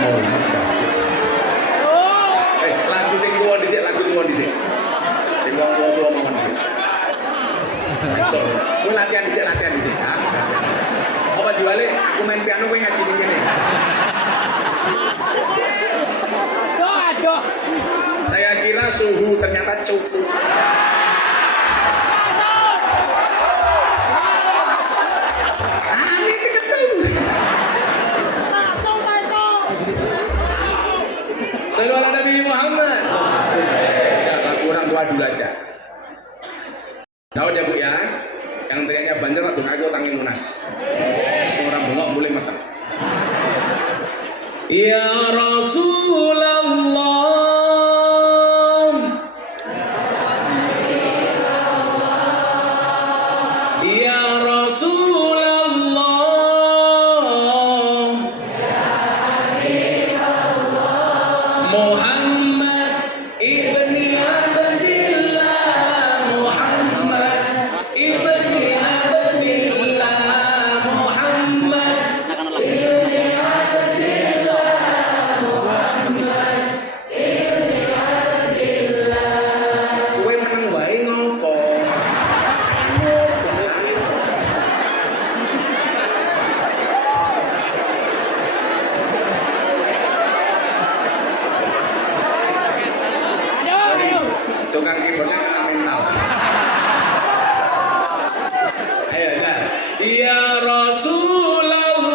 Oh, ngedas. Lagu sing tuwa dhisik, lagu tuwa dhisik. Sing tuwa mawon dhisik. So, kowe latihan dhisik ya. Apa juale aku main piano kowe ngaji ning kene. Aduh. Saya kira suhu ternyata cukup. Ini ketemu. Sallu ala Nabi Muhammad. Nah, kurang tua dulu aja. Tahu ya Bu ya, yang teriaknya banjir atau aku tangi lunas. Seorang bengok boleh matang. Ya Rasulullah, Ya Rasulullah, Muhammad ibni Abdillah, Muhammad ibni Abdillah, Muhammad ibni Abdillah, Muhammad ibni Abdillah. Kowe meneng wae ngopo? Tukang keyboardnya kena mental. Ayo, Zar. Ya Rasulullah,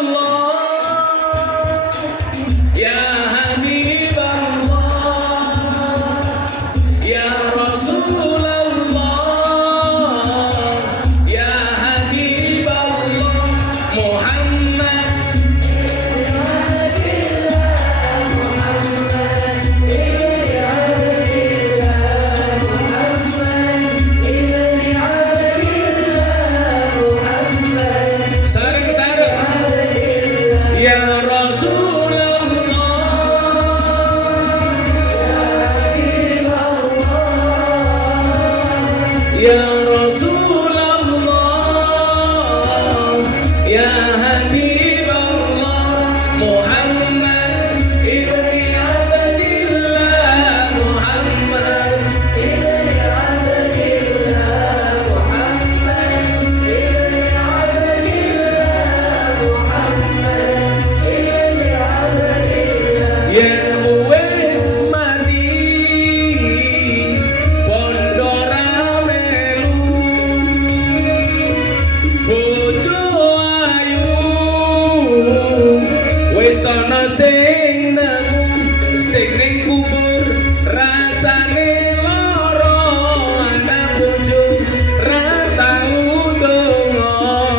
Ya Habiballah, Ya Rasulullah, Ya Habiballah, Muhammad sareng-sareng. Ya Rasulullah, Ya Rasulullah, Ya Habiballah, Muhammad ibni Abdillah, Muhammad ibni Abdillah, Muhammad ibni Abdillah, Muhammad ibni Abdillah. Ya Uwais Madi Bondo Ramelu, bojo ayu wis ana sing nemu, sing ning kubur rasane lara, anak bojo ra tau donga.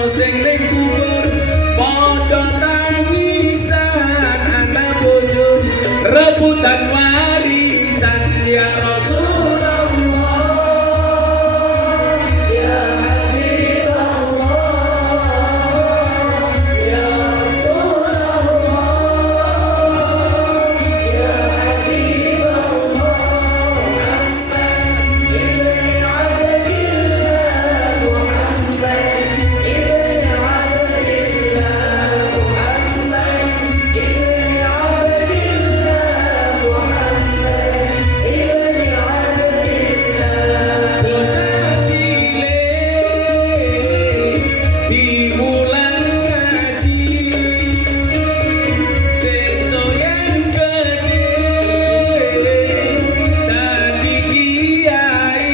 sebutan warisan ya Rasulullah. Ya Habibullah, ya Rasulullah, ya Habibullah, Muhammad ibn Abdillah, Muhammad ibn Abdillah, Muhammad ibn Abdillah, Muhammad ibn Abdillah. Bocah cilik diulang ngaji, sesuk yen gede dadi kiai,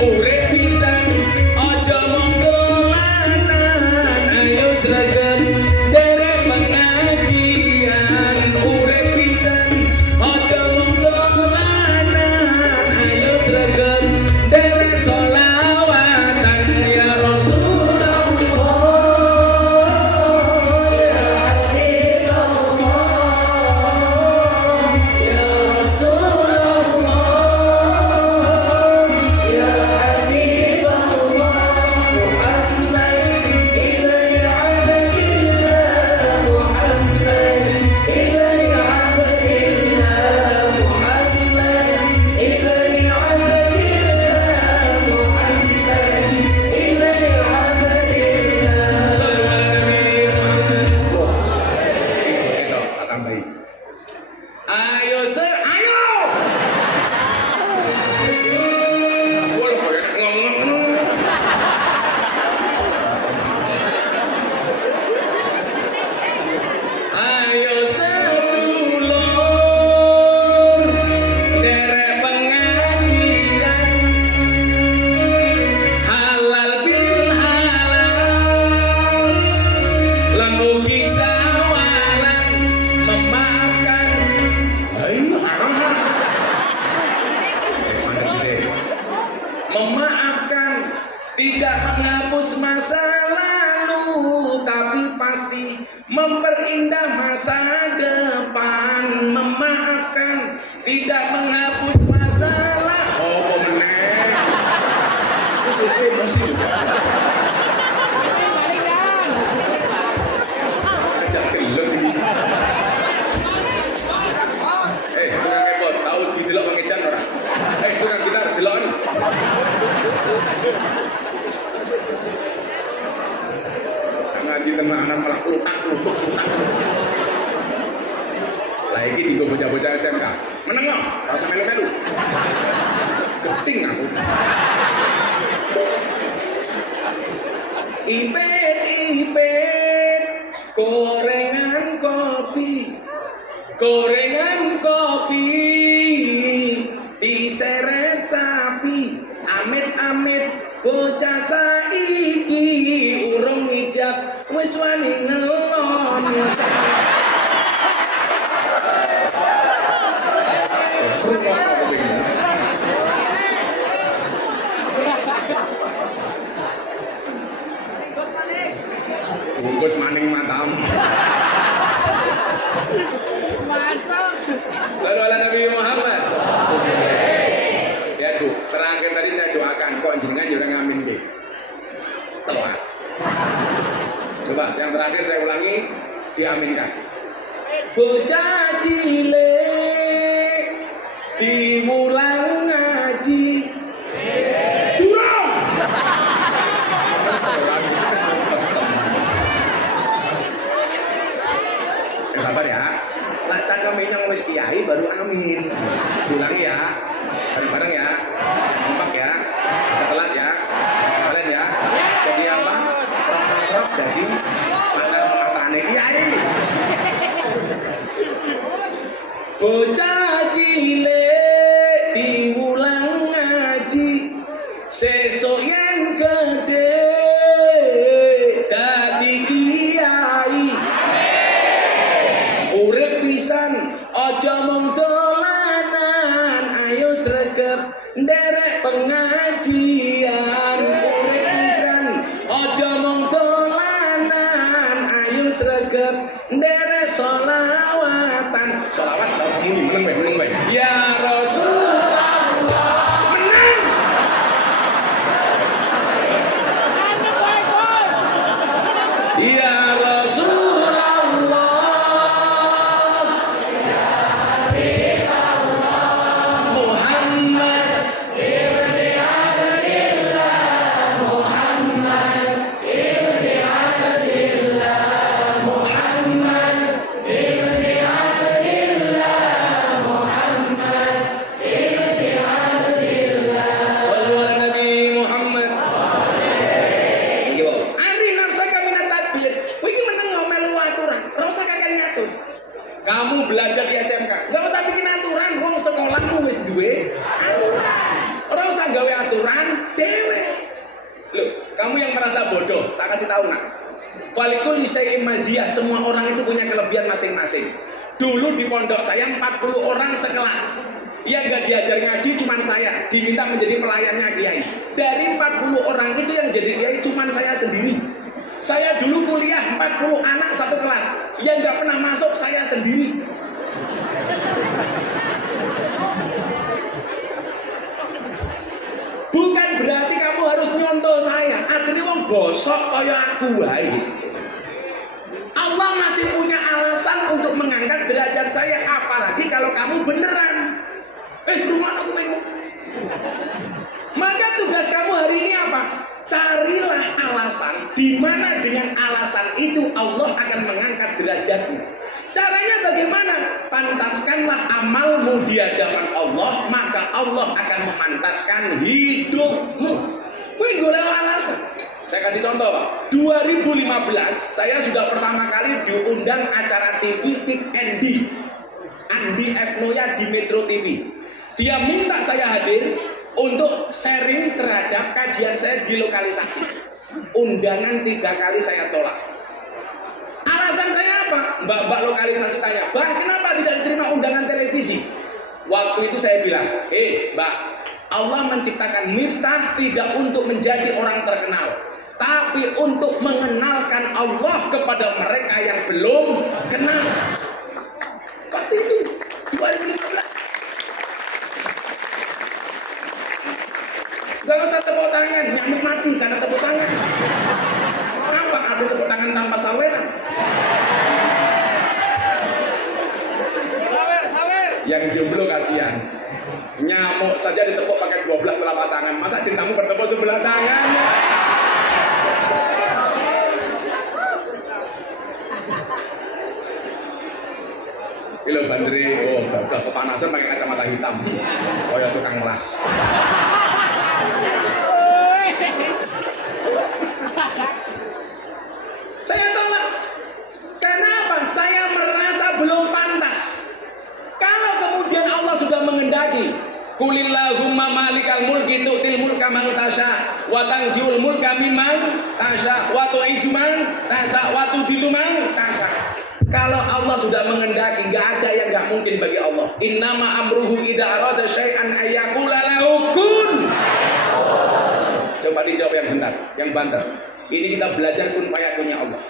urip pisan aja mung dolanan, ayo sregep derek pengajian. Urip pisan aja mung dolanan, ayo sregep derek sholawatan ya Rasulullah. Ya Habibullah, ya Rasulullah, ya Habibullah, Muhammad ibn Abdillah, Muhammad ibn Abdillah, Muhammad ibn Abdillah, Muhammad ibn Abdillah. Sallu ala Nabi Muhammad. Itu tambahin. Ayo ayo. Wah, kok ngomong. Ayo sedulur derek pengajian, halal bil halal lan mugi sawalan memaafkan. Memaafkan tidak menghapus masa lalu, tapi pasti memperindah masa depan. Memaafkan tidak menghapus masalah. Oh, meneh. Terus emosi. Ajak gelem iki. Tukang keyboard tahu didelok pengedan ora? Tukang gitar delok. Ngaji tenan anak malah klutak. Lah iki dienggo bocah-bocah SMK. Meneng kok, ora usah melu-melu. Geting aku. Ipet gorengan kopi diseret sapi, amit-amit bocah saiki urung ijab wis wani ngelon. Bungkus maning matam. Sallu ala Nabi Muhammad. Ya Bu, terakhir tadi saya doakan kok jenengan yo ora ngamin nggih. Telat. Coba yang terakhir saya ulangi, diaminkan. Bocah cilik dimulang ngaji. Durung. Saya sabar ya. Lah cangkeme nyong wis kiai baru amin. Ulangi ya. Bareng-bareng ya. Kompak ya. Aja telat ya. Aja kalian ya. Jadi apa? Prok jadi matane kiai. Bocah cilik diulang ngaji, sesuk yen gede dadi kiai. Urip pisan aja mung dolanan, ayo sregep nderek pengajian. Urip pisan aja mung dolanan, ayo sregep nderek sholawatan. Sholawat gak usah muni meneng wae. pondok saya 40 orang sekelas. Yang nggak diajar ngaji cuma saya, diminta menjadi pelayannya kiai. Dari 40 orang itu yang jadi kiai cuma saya sendiri. Saya dulu kuliah 40 anak satu kelas, yang nggak pernah masuk saya sendiri. Bukan berarti kamu harus nyontoh saya. Artinya wong gosok kaya aku wae. Allah masih punya alasan untuk mengangkat derajat saya, apalagi kalau kamu beneran. Rumah aku pengen. Maka tugas kamu hari ini apa? Carilah alasan di mana dengan alasan itu Allah akan mengangkat derajatmu. Caranya bagaimana? Pantaskanlah amalmu di hadapan Allah, maka Allah akan memantaskan hidupmu. Wih, golek alasan. Saya kasih contoh, Pak. 2015 saya sudah pertama kali diundang acara TV Tik Andi F. Noya di Metro TV. Dia minta saya hadir untuk sharing terhadap kajian saya di lokalisasi. Undangan 3 kali saya tolak. Alasan saya apa? Mbak lokalisasi tanya, "Bah, kenapa tidak diterima undangan televisi?" Waktu itu saya bilang, Mbak, Allah menciptakan Miftah tidak untuk menjadi orang terkenal, tapi untuk mengenalkan Allah kepada mereka yang belum kenal." Waktu itu 2015. Gak usah tepuk tangan, nyamuk mati karena tepuk tangan. Apa ada tepuk tangan tanpa saweran? Sawer. Yang jomblo kasihan. Nyamuk saja ditepuk pakai 12 telapak tangan. Masa cintamu bertepuk sebelah tangan?Ilo banderi, udah kepanasan pakai kacamata hitam. Ya tukang las. Saya tolak. Kenapa? Saya merasa belum pantas. Kalau kemudian Allah sudah menghendaki, Qulillahumma malikal mulki tu'til mulka man tasha wa tanzi'ul mulka mimman tasha wa tu'izzu man tasha wa tudhillu man tasha. Kalau Allah sudah menghendaki, nggak ada yang nggak mungkin bagi Allah. Innama amruhu idza arada syai'an ayyaqula lahu kun. Coba dijawab yang benar, yang banter. Ini kita belajar kun fayakunnya Allah.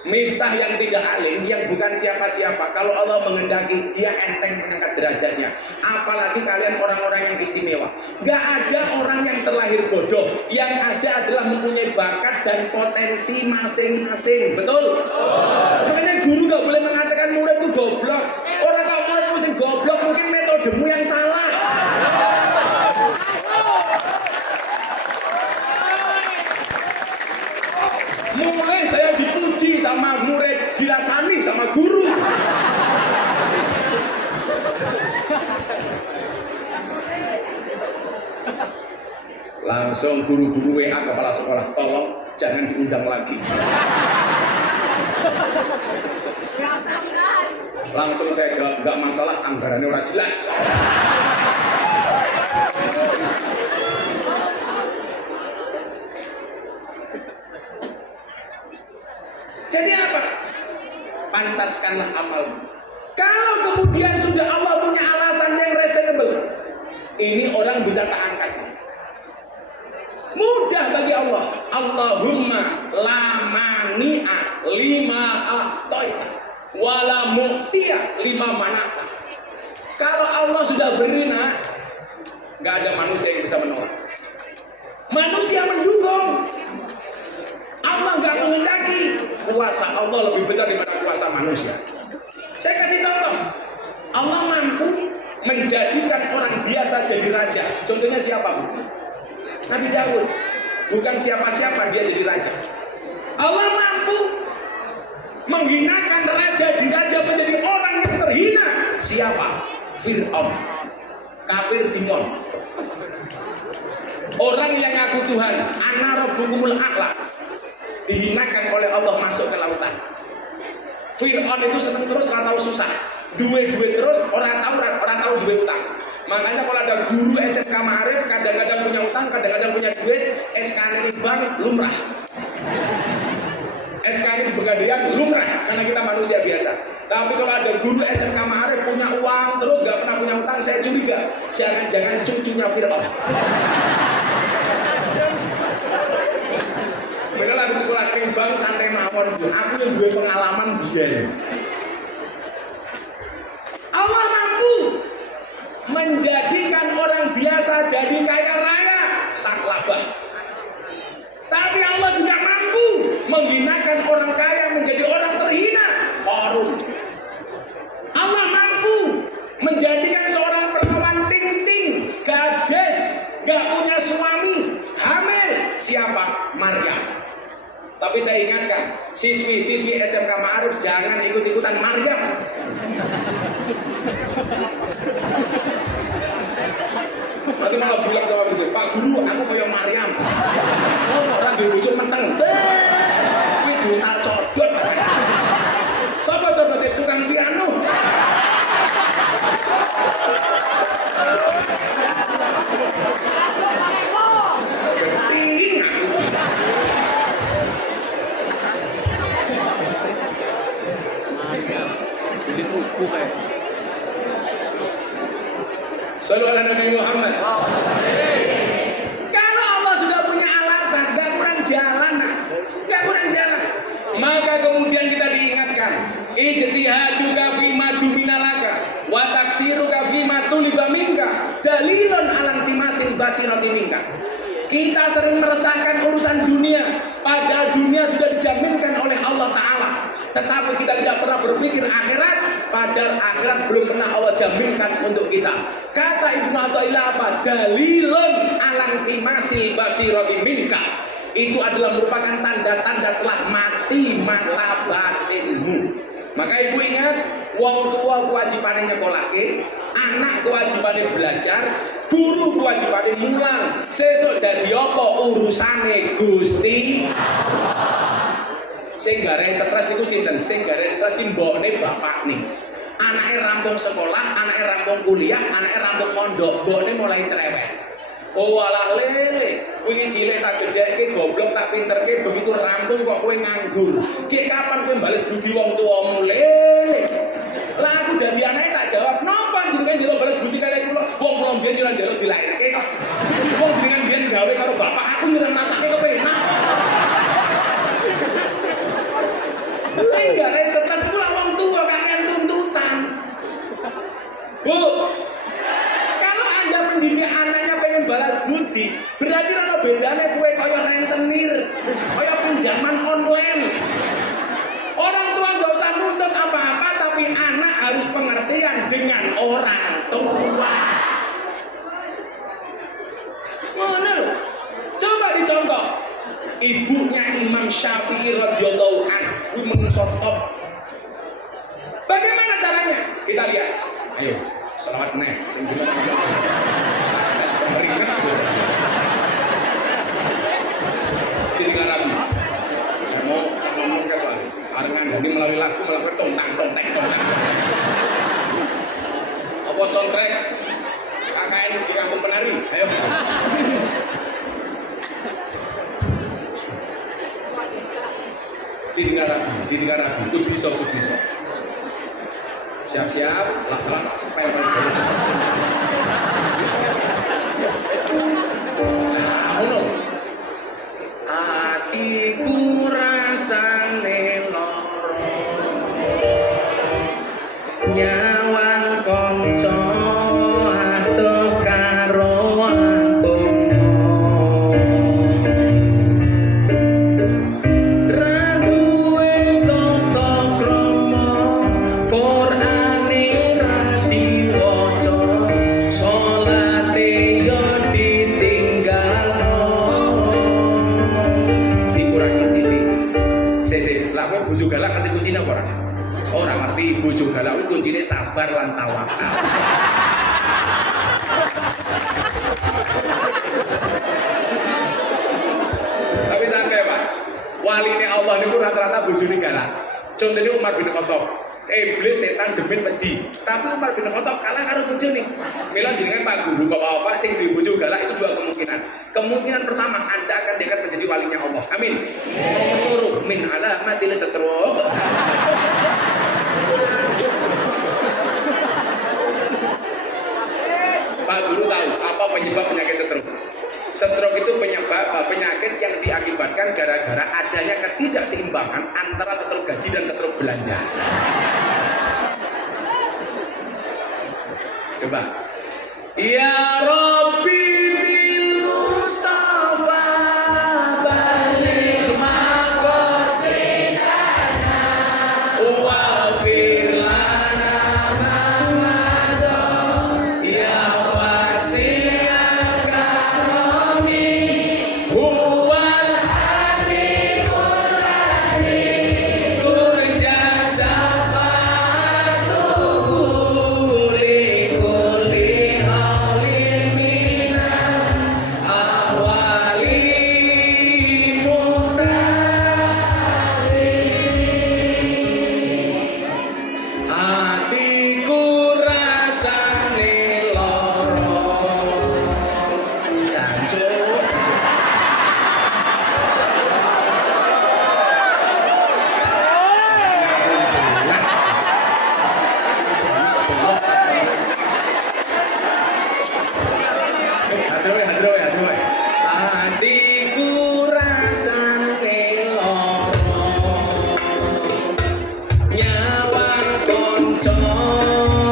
Miftah yang tidak alim, yang bukan siapa-siapa, kalau Allah menghendaki, dia enteng mengangkat derajatnya. Apalagi kalian orang-orang yang istimewa. Gak ada orang yang terlahir bodoh. Yang ada adalah mempunyai bakat dan potensi masing-masing. Betul? Makanya guru gak boleh mengatakan muridku goblok. Orang kalau muridmu sing goblok, mungkin metodemu yang salah. Mulai saya dipuji sama murid, dirasani sama guru. Langsung guru-guru WA kepala sekolah, tolong jangan diundang lagi. Langsung saya jawab, nggak masalah, anggarannya orang jelas. Jadi apa? Pantaskanlah amalmu. Kalau kemudian sudah Allah punya alasan yang reasonable, ini orang bisa tak angkat. Mudah bagi Allah. Allahumma la mani'a lima a'taita wala mu'tiya lima mana'ta. Kalau Allah sudah beri, nggak ada manusia yang bisa menolak. Manusia mendukung. Allah nggak menghendaki. Kuasa Allah lebih besar daripada kuasa manusia. Saya kasih contoh. Allah mampu menjadikan orang biasa jadi raja. Contohnya siapa, Bu? Nabi Daud. Bukan siapa-siapa dia jadi raja. Allah mampu menghinakan raja diraja menjadi orang yang terhina. Siapa? Fir'aun. Kafir Timon. Orang yang ngaku Tuhan, ana rabbukumul a'la, dihinakan oleh Allah masuk ke lautan. Fir'aun itu seneng terus, orang tahu susah. Duit terus, orang tahu duit utang. Makanya kalau ada guru SMK Ma'arif, kadang-kadang punya utang, kadang-kadang punya duit, SK bank lumrah. SK di Pegadaian lumrah, karena kita manusia biasa. Tapi kalau ada guru SMK Ma'arif punya uang terus gak pernah punya utang, saya curiga jangan-jangan cucunya Fir'aun. Mereka lagi sekolah timbang santai mawon. Aku yang dua pengalaman biyen. Allah mampu menjadikan orang biasa jadi kaya raya, saklabah. Tapi Allah juga mampu menghinakan orang kaya menjadi orang terhina, Qarun. Allah mampu menjadikan seorang perawan ting-ting, gadis, gak punya suami, hamil. Siapa? Maryam. Tapi saya ingatkan, siswi-siswi SMK Ma'arif jangan ikut-ikutan Maryam. Nanti malah bilang sama guru, Pak Guru, aku kayak Maryam. Oh, orang di ujung menteng. Ini dutal codot. Siapa codot itu tukang piano? Kepingin aku. Jadi buku kayak. Sallu ala Nabi Muhammad. Kalau Allah sudah punya alasan, gak kurang jalan, gak kurang jalan. Maka kemudian kita diingatkan, ijtihaduka fima duminalaka wa taksiruka fima tuliba minka dalilun alang timasin basirati minka. Kita sering meresahkan urusan dunia, padahal dunia sudah dijaminkan oleh Allah Ta'ala. Tetapi kita tidak pernah berpikir akhirat, padahal akhirat belum pernah Allah jaminkan untuk kita. Kata Ibnu Athaillah apa? Dalilun alang timasil basirati minka. Itu adalah merupakan tanda-tanda telah mati mata batinmu. Maka ibu ingat, wong tua kewajibannya nyekolahke, anak kewajibannya belajar, guru kewajibannya mulang. Sesuk dadi apa urusane Gusti? Sing gare stres itu sinten? Sing gare stres iki mbokne bapakne. Anake rampung sekolah, anake rampung kuliah, anake rampung mondok, mbokne mulai cerewet. Oh alah lele, kowe iki cilik tak gedhekke, goblok tak pinterke, begitu rampung kok kowe nganggur. Ki kapan kowe bales budi wong tuamu lele? Lah aku dadi anake tak jawab, "Napa jenengan njaluk bales budi kali kula? Wong kula mbiyen ora njaluk dilairke kok. Wong jenengan mbiyen gawe karo bapak aku ora ngrasake kepenak." Sehingga stres itu lah wong tua kakek tuntutan. Bu, kalau Anda mendidik anaknya pengen balas budi, berarti ana bedane kowe kaya rentenir, kaya pinjaman online. Orang tua nggak usah nuntut apa-apa, tapi anak harus pengertian dengan orang tua. Mana? Coba dicontoh. Ibunya Imam Syafi'i radhiyallahu anhu menungso top. Bagaimana caranya? Kita lihat. Ayo, selawat nih. Sing bener. Tes pemeringan aku. Tinggal Nabi. Saya mau ngomong ke soal. Arengan Dani melalui lagu melakukan tong tang. Apa soundtrack KKN di kampung penari? Ayo. Ditinggal ragu, kudu bisa. Siap-siap, laksana tak sepel. Nah, ngono. Atiku rasane lara, nyawang kanca atuh karo aku. Bojo galak ngerti kuncine apa ora? Ora ngerti. Bojo galak kuwi kuncine sabar lan tawakal. Tapi santai, Pak. Waline Allah niku rata-rata bojone galak. Contohnya Umar bin Khattab. Iblis setan demit wedi. Tapi Umar bin Khattab kalah karo bojone. Mila jenengan Pak Guru, Bapak-bapak sing duwe bojo galak itu dua kemungkinan. Kemungkinan pertama, Anda akan diangkat menjadi walinya Allah. Amin. Nomor loro, min alamatil setruk. Pak Guru tahu apa penyebab penyakit stroke? Stroke itu penyakit yang diakibatkan gara-gara adanya ketidakseimbangan antara stroke gaji dan stroke belanja. Coba. Ya Rabbi bil Mustafa baligh maqasidana wa fir lana ma madha ya wasi'al karami huwal habibul alim turja safa'atuhu li kulli haulin minal ahwali atiku rasane loro jancuk hadrowe atiku rasane loro nyawa konco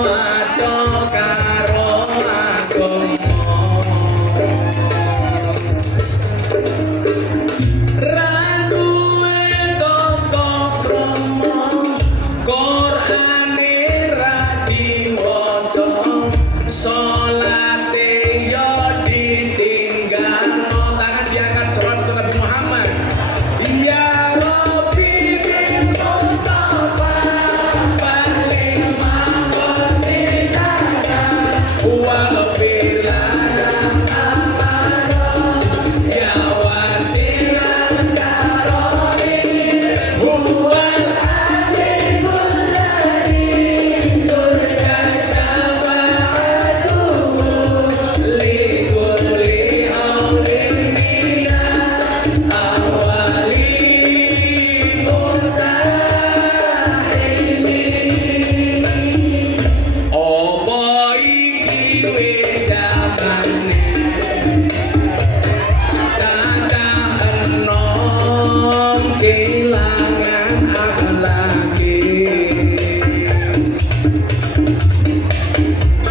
ado karo agama ra duwe tata krama Qur'ane ra diwaca salate yo ditinggalno tangan diangkat selawat untuk Nabi Muhammad. Ya Rabbi bil Mustafa baligh maqasidana wa ghfir lana ma madha ya wasi'al karami huwal habibul alim turja safa'atuhu li kulli haulin minal ahwali muntahimin. Apa iki wis jamane cacah enom kelangan akhlake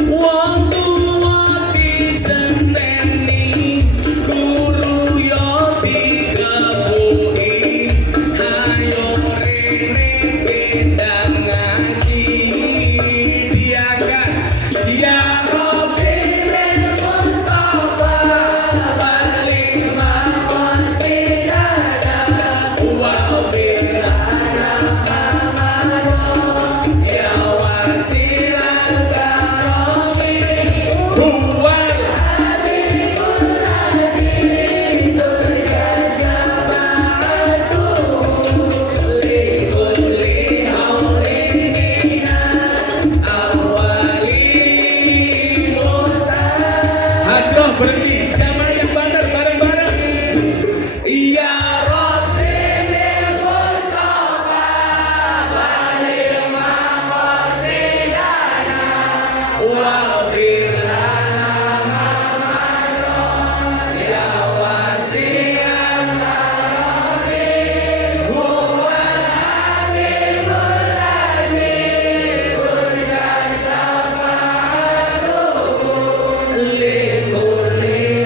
wong tuwa disenteni guru yo dikepuki ayo rene kendang ngaji diakan ya Rabbi bil Mustafa baligh maqasidana wa ghfir lana ma madha ya wasi'al karami huwal habibul alim turja safa'atuhu li kulli haulin minal ahwali Hadroh berhenti, jamaah yang benar bareng-bareng. Ya Rabbi bil Mustafa baligh maqasidana wa ghfir lana ma madha ya wasi'al karami huwal habibul alim turja safa'atuhu li kulli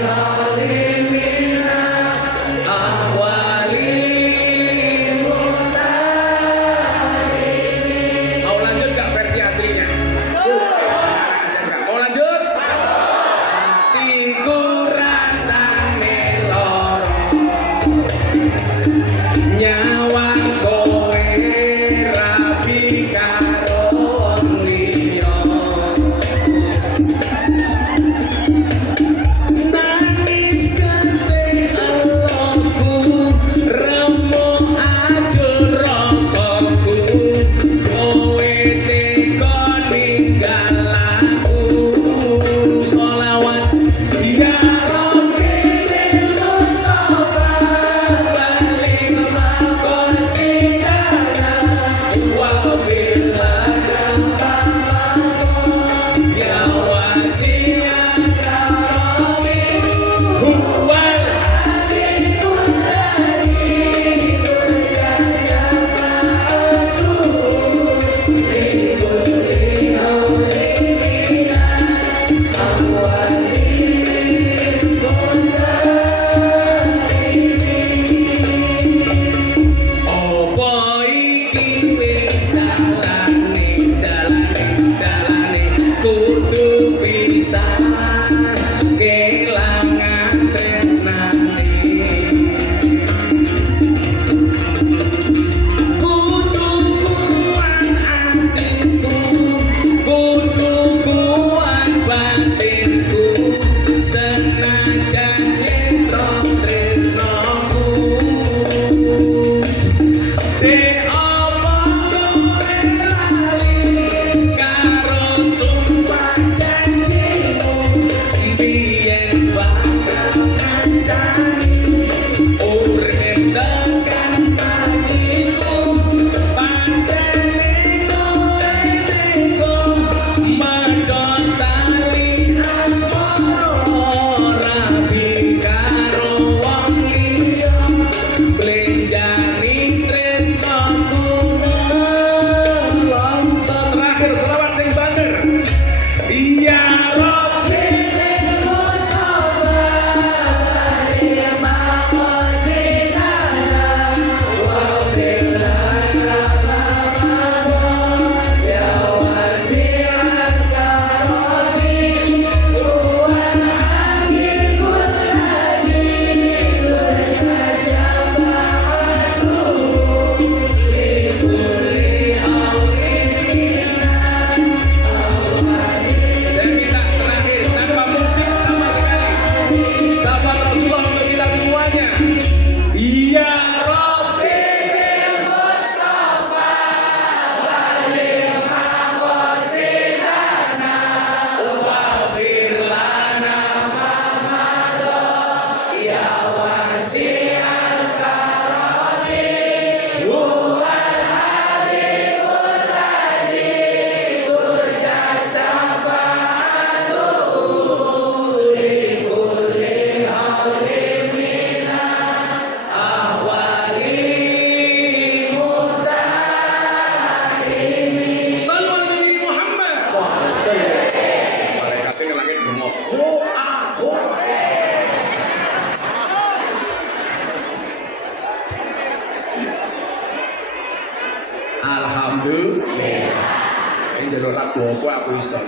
lagu apa aku iso.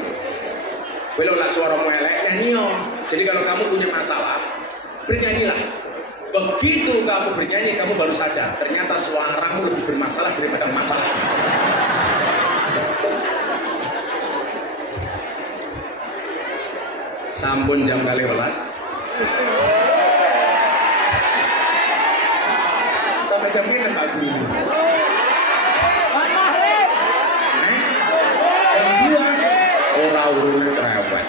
Kowe lek suaramu elek nyanyi yo. Jadi kalau kamu punya masalah, bernyanyilah. Begitu kamu bernyanyi, kamu baru sadar ternyata suaramu lebih bermasalah daripada masalah. Sampun jam kali welas. Sampai jam ini Pak Guru. Jam 2. Ora urune cerewet.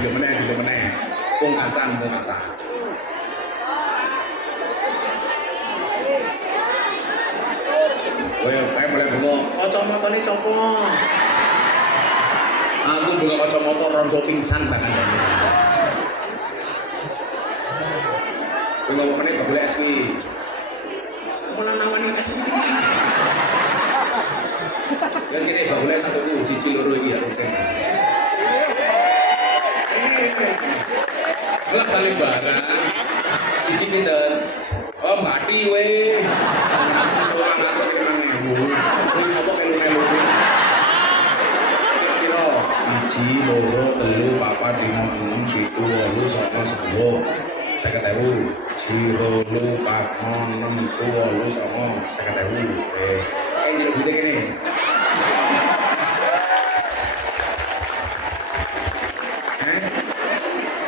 Yo meneh. Pungkasan. Kowe mulai bengok, kacamatane copot. Aku buka kacamata rondo pingsan bahkan. Kowe ngomong meneh boleh es kuwi. Malah nawani es iki. Ya sini boleh satu siji loro iki ya oke. Lah saling barang. Siji pinten? Oh, Mbati we. Seorang harus kena ngewu. Kowe apa melu-melu. Kira-kira 1 2 3 4 5 6 7 8 9 10 50.000. 1 2 3 4 5 6 7 8 50.000. Wes. Jero duite kene.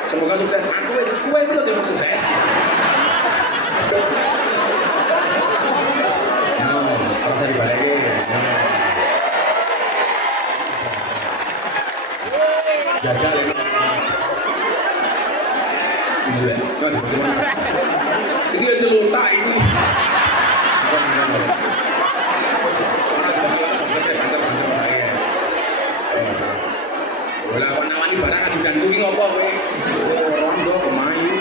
Semoga sukses. Aku wis kowe iki lho sing sukses. Harus dibalikin. Jajal ini. Iya, kan ini aja luta ini. Bola nawani barang ajudan kuwi ngopo kowe? Rondo kemayu.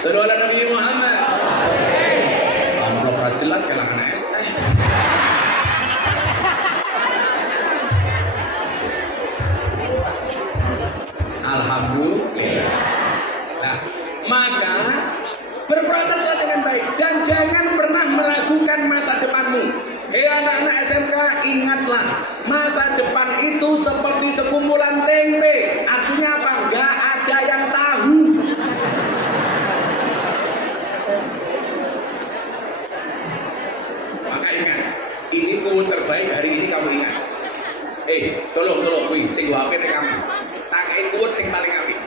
Sallu ala Nabi Muhammad. Amplop jelas kalangan es teh. Alhamdulillah. Nah, maka berproseslah dengan baik dan jangan pernah meragukan masa depanmu. Hei anak-anak SMK, ingatlah masa depan itu seperti sekumpulan tempe. Artinya apa? Gak ada yang tahu. Maka ingat, ini quote terbaik hari ini kamu ingat. Tolong, wih, sing gua HP nek kamu. Takai quote sing paling apik.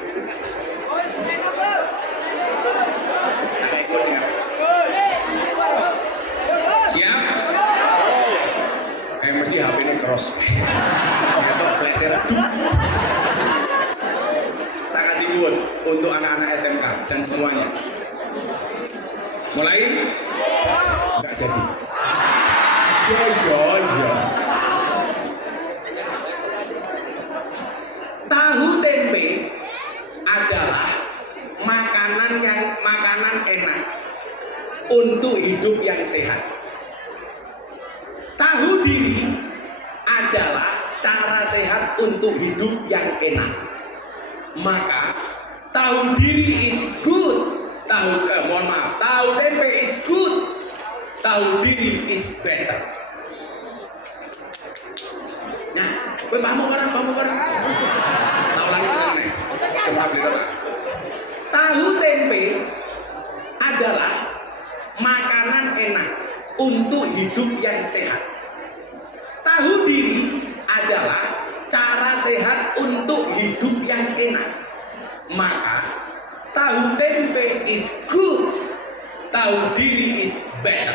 Takai quote sing apik. Siap? Kayak mesti HP ini cross. Atau flash redup. Tak kasih quote untuk anak-anak SMK dan semuanya. Mulai? Enggak jadi. Ya. Tahu tempe adalah makanan enak untuk hidup yang sehat. Tahu diri adalah cara sehat untuk hidup yang enak. Maka tahu diri is good. Tahu tempe is good. Tahu diri is better. Nah, gue paham barang. Tahu lagi kesana. Sebab di rumah. Tahu tempe adalah makanan enak untuk hidup yang sehat. Tahu diri adalah cara sehat untuk hidup yang enak. Maka tahu tempe is good. Tahu diri is better.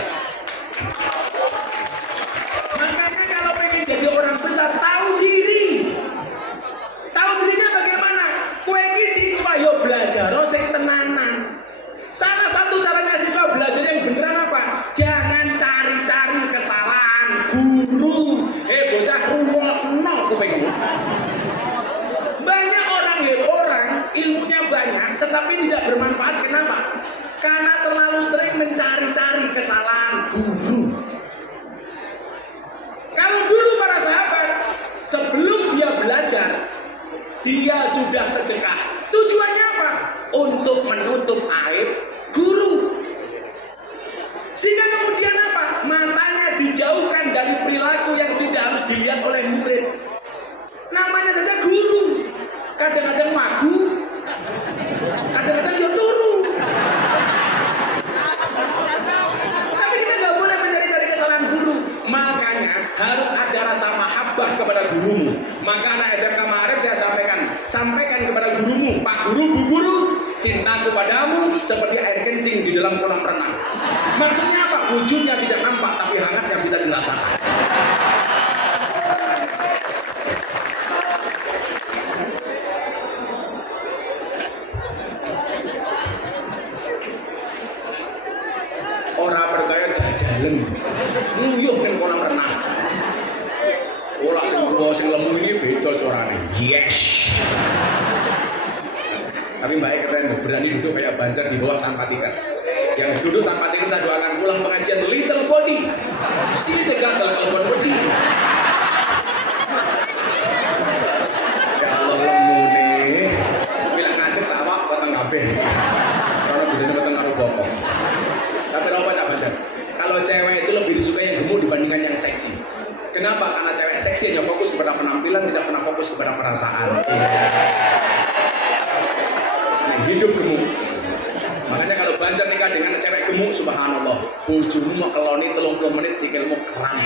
Makanya kalau pengen jadi orang besar, tahu diri. Tahu dirinya bagaimana? Kowe iki siswa yo belajar sing tenanan. Salah satu caranya siswa belajar yang beneran apa? Jangan cari-cari kesalahan guru. Bocah rumono kowe iki. Banyak orang ilmunya banyak tetapi tidak bermanfaat. Kenapa? Karena terlalu sering mencari-cari kesalahan guru. Kalau dulu para sahabat bagian dari perilaku yang tidak harus dilihat oleh murid. Namanya saja guru. Kadang-kadang wagu, kadang-kadang dia turu. Tapi kita nggak boleh mencari-cari kesalahan guru. Makanya harus ada rasa mahabbah kepada gurumu. Maka anak SMK Ma'arif saya sampaikan kepada gurumu, Pak Guru, Bu Guru, cintaku padamu seperti air kencing di dalam kolam renang. Maksudnya apa? Wujudnya tidak nampak tapi hangatnya bisa dirasakan. Orang percaya jajalan nguyuh ning kolam renang. Ora sing lemu ini beda suaranya. Yes. Tapi Mbak keren, berani duduk kayak Banjar di bawah tanpa tiket. Yang duduk tanpa tiket saya doakan pulang pengajian little body. Sini tegak little body. Ya Allah lemu nih. Bilang ngadep sawak batang kabeh. Karena bedanya batang karo bokong. Tapi apa Cak Banjar? Kalau cewek itu lebih disukai yang gemuk dibandingkan yang seksi. Kenapa? Karena cewek seksi hanya fokus kepada penampilan, tidak pernah fokus kepada perasaan. Hidup gemuk. Makanya kalau Banjar nikah dengan cewek gemuk, subhanallah, bojomu mau keloni 30 menit sikilmu kram.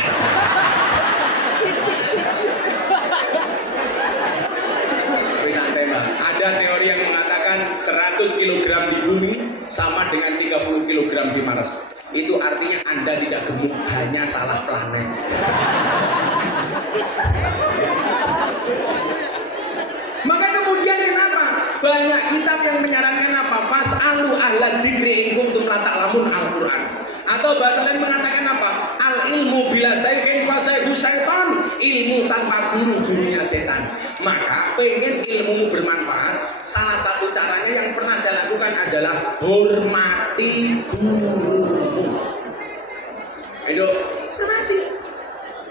Santai Mbak. Ada teori yang mengatakan 100 kg di bumi sama dengan 30 kg di Mars. Itu artinya Anda tidak gemuk, hanya salah planet. Maka kemudian kenapa? Banyak kitab yang menyarankan apa? Fas'alu ahla dzikri in kuntum la ta'lamun Al-Qur'an. Atau bahasa lain mengatakan apa? Al ilmu bila sayyin fasayhu syaitan. Ilmu tanpa guru, gurunya setan. Maka pengen ilmumu bermanfaat, salah satu caranya yang pernah saya lakukan adalah hormati gurumu. Ayo, hormati.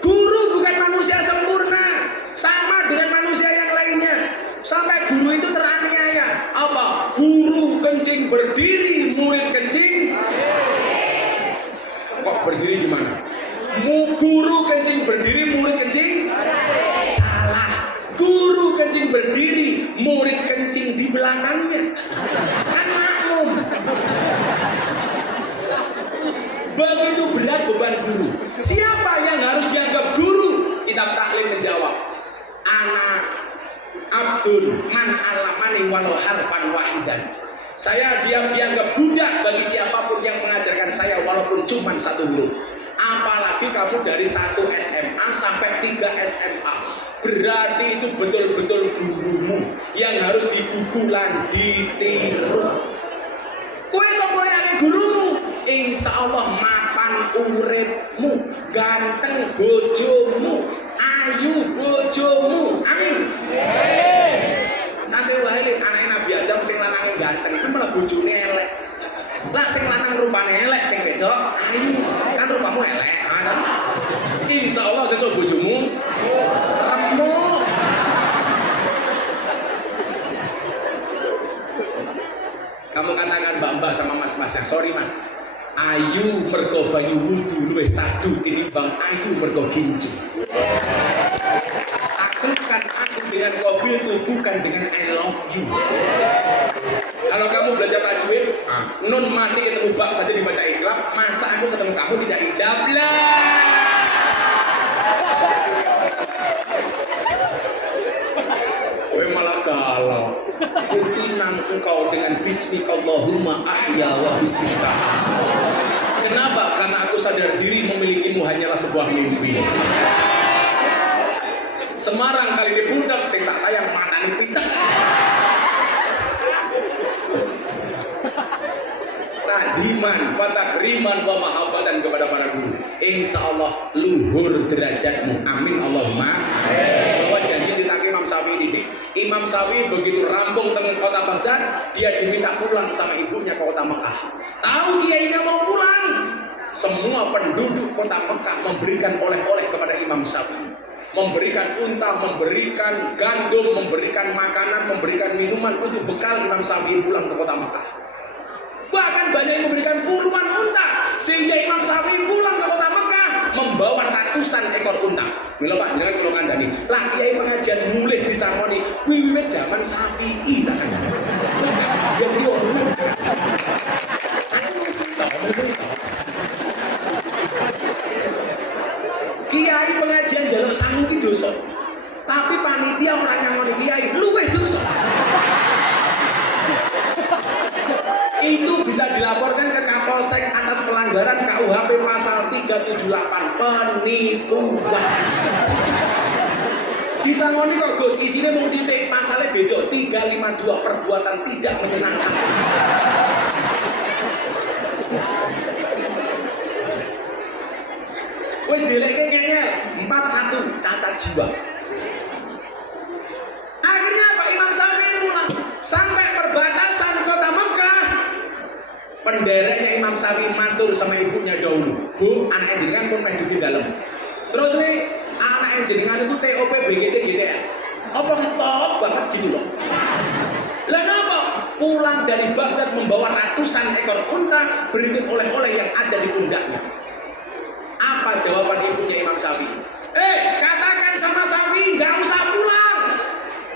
Guru bukan manusia sempurna, sama dengan manusia yang lainnya. Sampai guru itu teraniaya. Apa? Guru kencing berdiri, murid kencing. Kok berdiri gimana? Guru kencing berdiri, murid kencing. Salah. Guru kencing berdiri, murid kencing di belakangnya. Kan maklum. Begitu berat beban guru. Siapa yang harus dianggap guru? Kitab Taklim menjawab, anak Abdul man alamani walau harfan wahidan. Saya dianggap budak bagi siapapun yang mengajarkan saya walaupun cuma satu huruf. Apalagi kamu dari 1 SMA sampai 3 SMA. Berarti itu betul-betul gurumu yang harus digugulan, ditiru. Kowe sapa yang gurumu? Insya Allah mapan uripmu, ganteng bojomu, ayu bojomu. Amin. Nanti wae anak Nabi Adam sing lanang ganteng itu malah bojone elek. Lah sing lanang rupane elek, sing wedok ayu. Kan rupamu elek. Ada. Insya Allah sesuk bojomu remuk. Kamu katakan mbak-mbak sama mas-mas yang sorry mas, ayu mergo banyu wudu luwih sadu tinimbang ayu mergo ginju. Akrabkan aku dengan mobil tuh bukan dengan I love you. Kalau kamu belajar tajwid, nun mati ketemu bak saja dibaca iklab, masa aku ketemu kamu tidak ijab lah. Kowe malah galau. Kupinang engkau dengan bismikallahumma ahya wa bismika. Kenapa? Karena aku sadar diri memilikimu hanyalah sebuah mimpi. Semarang kali ini budak sing tak sayang matane picek. Tahdiman, fatakriman wa mahabbatan kepada para guru. Insya Allah luhur derajatmu. Amin Allahumma amin. Bahwa janji ditangki Imam Syafi'i ini. Imam Syafi'i begitu rampung teng kota Baghdad, dia diminta pulang sama ibunya ke kota Mekah. Tahu kiainya mau pulang, semua penduduk kota Mekah memberikan oleh-oleh kepada Imam Syafi'i. Memberikan unta, memberikan gandum, memberikan makanan, memberikan minuman untuk bekal Imam Syafi'i pulang ke kota Mekah. Bahkan banyak yang memberikan puluhan unta, sehingga Imam Syafi'i pulang ke kota Mekah membawa ratusan ekor unta. Mila Pak jenengan kula kandhani, lah kiai pengajian mulih disangoni wiwit zaman Syafi'i tak kandhani. Wis gak yo. Kiai pengajian jaluk sangu ki dosa. Tapi panitia orang nyangoni kiai luwih dosa. Itu bisa dilaporkan ke Kapolsek atas pelanggaran KUHP pasal 378 penipuan. Disangoni kok Gus, isinya mau titik pasalnya beda 352 perbuatan tidak menyenangkan. Wes dileke kayaknya 41 cacat jiwa. Akhirnya Pak Imam Syafi'i pulang sampai perbatasan kota Mekah. Pendereknya Imam Syafi'i matur sama ibunya dahulu, Bu, anak jenengan pun meh di dalam. Terus nih anak jenengan itu TOP BGT GTN. Apa top banget gitu loh. Lah apa? Pulang dari Baghdad membawa ratusan ekor unta berikut oleh-oleh yang ada di pundaknya. Apa jawaban ibunya Imam Syafi'i? Katakan sama Syafi'i nggak usah pulang.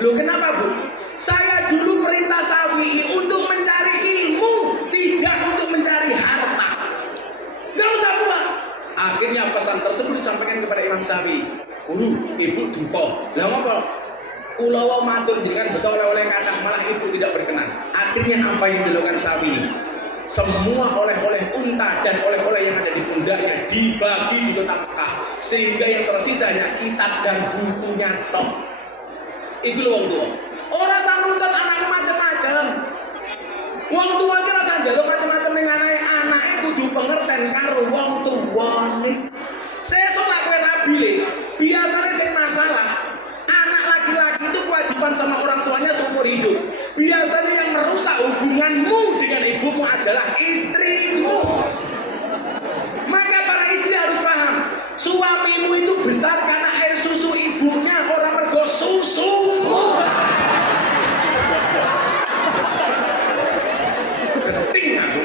Loh kenapa Bu? Saya dulu perintah Syafi'i untuk mencari ilmu, tidak untuk mencari harta. Nggak usah pulang. Akhirnya pesan tersebut disampaikan kepada Imam Syafi'i. Guru, ibu duka. Lah apa? Kula wau matur jenengan betul oleh kathah malah ibu tidak berkenan. Akhirnya apa yang dilakukan Syafi'i? Semua oleh-oleh unta dan oleh-oleh yang ada di pundaknya dibagi di kota Mekah, sehingga yang tersisa hanya kitab dan bukunya tok. Iku lho wong tua. Ora usah nuntut anakmu macam-macam. Wong tua ki rasa njaluk macam-macam ning anake kudu pengerten karo wong tuane. Sesuk nek kowe rabi le, biasane sing masalah anak laki-laki itu kewajiban sama orang tuanya seumur hidup. Biasanya yang merusak hubunganmu dengan ibumu adalah istrimu. Maka para istri harus paham, suamimu itu besar karena air susu ibunya, orang mergo susumu. Genting aku.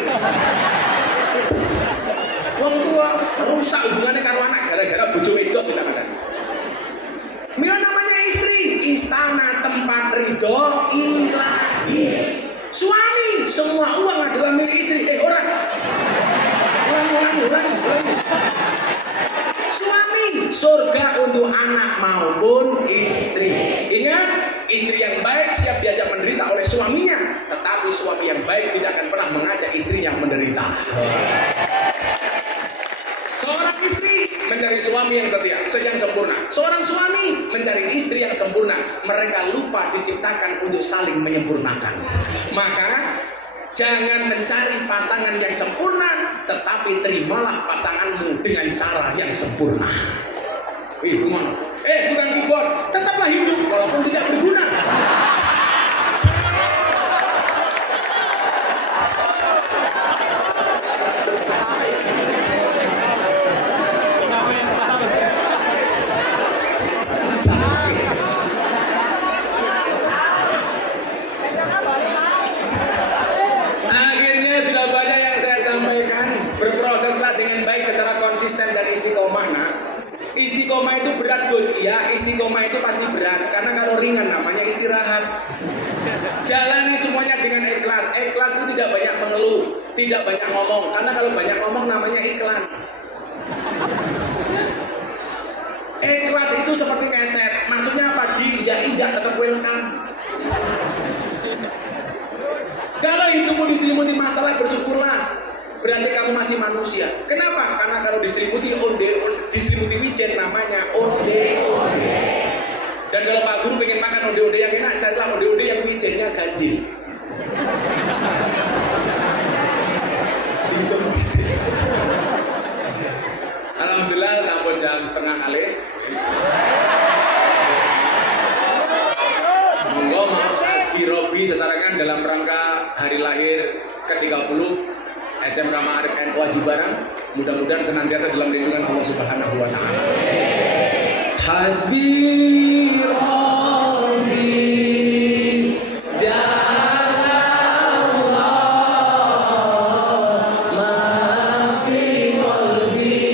Wong tua rusak hubungannya karo anak gara-gara bojo wedok kita kan. Mila namanya istri, istana tempat ridho ilahi. Suami, semua uang adalah milik istri. Orang. Ulang. Suami, surga untuk anak maupun istri. Ingat, istri yang baik siap diajak menderita oleh suaminya, tetapi suami yang baik tidak akan pernah mengajak istrinya menderita. Seorang istri mencari suami yang setia, yang sempurna. Seorang suami mencari istri yang sempurna. Mereka lupa diciptakan untuk saling menyempurnakan. Maka jangan mencari pasangan yang sempurna, tetapi terimalah pasanganmu dengan cara yang sempurna. Gimana? Bukan keyboard, tetaplah hidup walaupun tidak berguna. Berproseslah dengan baik secara konsisten dan istiqomah. Nah, istiqomah itu berat Gus. Iya, istiqomah itu pasti berat. Karena kalau ringan namanya istirahat. Jalani semuanya dengan ikhlas. Ikhlas itu tidak banyak mengeluh, tidak banyak ngomong. Karena kalau banyak ngomong namanya iklan. Ikhlas itu seperti keset. Maksudnya apa? Diinjak-injak tetap welcome. Kalau hidupmu diselimuti masalah, bersyukurlah. Berarti kamu masih manusia. Kenapa? Karena kalau diselimuti diselimuti wijen namanya onde. Dan kalau Pak Guru pengen makan onde-onde yang enak, carilah onde-onde yang wijennya ganjil. Alhamdulillah sampai jam setengah kali. Monggo Mas Asbi Robi sesarangan dalam rangka hari lahir ke-30 SMK Ma'arif NU Aji Barang, mudah-mudahan senantiasa dalam lindungan Allah Subhanahu wa taala. Hasbi Rabbi Jalallah ma fi qalbi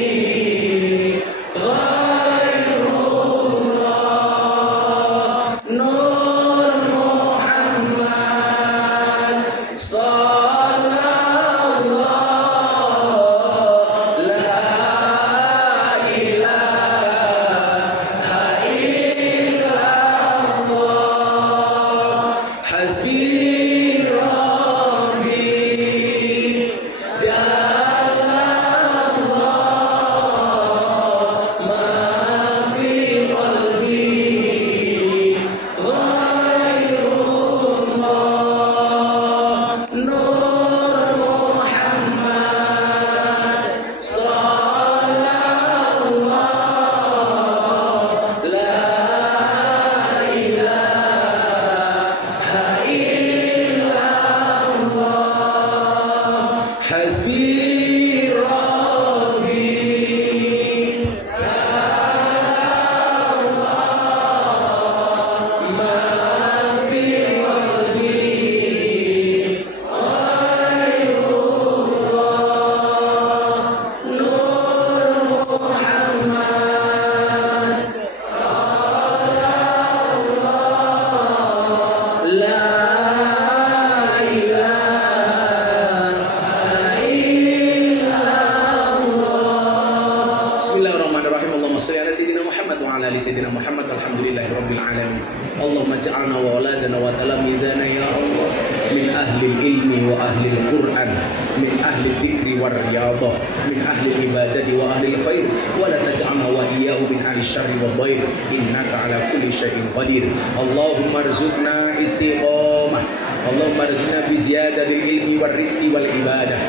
Allahumma shalli ala sayyidina Muhammad wa ala ali sayyidina Muhammad walhamdulillahi rabbil alamin. Allahumma ja'alna wa auladana wa talamidana ya Allah min ahli ilmi wa ahli al-Qur'an, min ahli dzikri war riyadhah, min ahli ibadati wa ahli al-khair, wa la taj'alna wa iyyahu min ahli syarri wad dhair, innaka ala kulli syai'in qadir. Allahumma arzuqna istiqamah, Allahumma arzuqna bi ziyadatil ilmi war rizqi wal ibadah,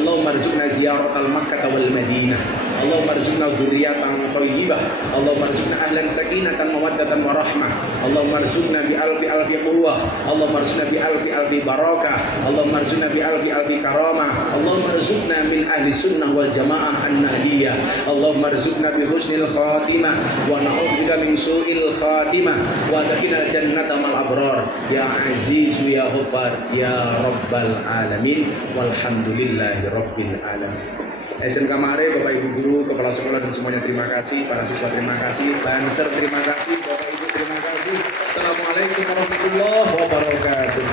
Allahumma arzuqna ziyaratal Makkah wal Madinah, Allahumma arzuqna dzurriyyatan thayyibah, Allahumma arzuqna ahlan sakinatan mawaddatan wa rahmah, Allahumma arzuqna bi alfi quwwah, Allahumma arzuqna bi alfi barakah, Allahumma arzuqna bi alfi karamah, Allahumma arzuqna min ahli sunnah wal jamaah an-nahdiyah, Allahumma arzuqna bi husnil khatimah wa na'udzubika min su'il khatimah wa adkhilna jannata mal abrar ya aziz ya ghaffar ya rabbal alamin walhamdulillahi rabbil alamin. SMK Mare, Bapak Ibu Guru, Kepala Sekolah dan semuanya terima kasih, para siswa terima kasih, Banser terima kasih, Bapak Ibu terima kasih. Assalamualaikum warahmatullahi wabarakatuh.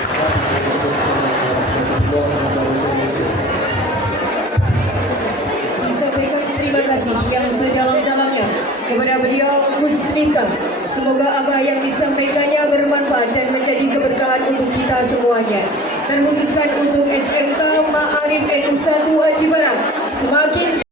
Sampaikan terima kasih yang sedalam-dalamnya kepada beliau Gus Miftah. Semoga apa yang disampaikannya bermanfaat dan menjadi keberkahan untuk kita semuanya. Dan khususkan untuk SMK Ma'arif NU 1 Haji Barang. Semakin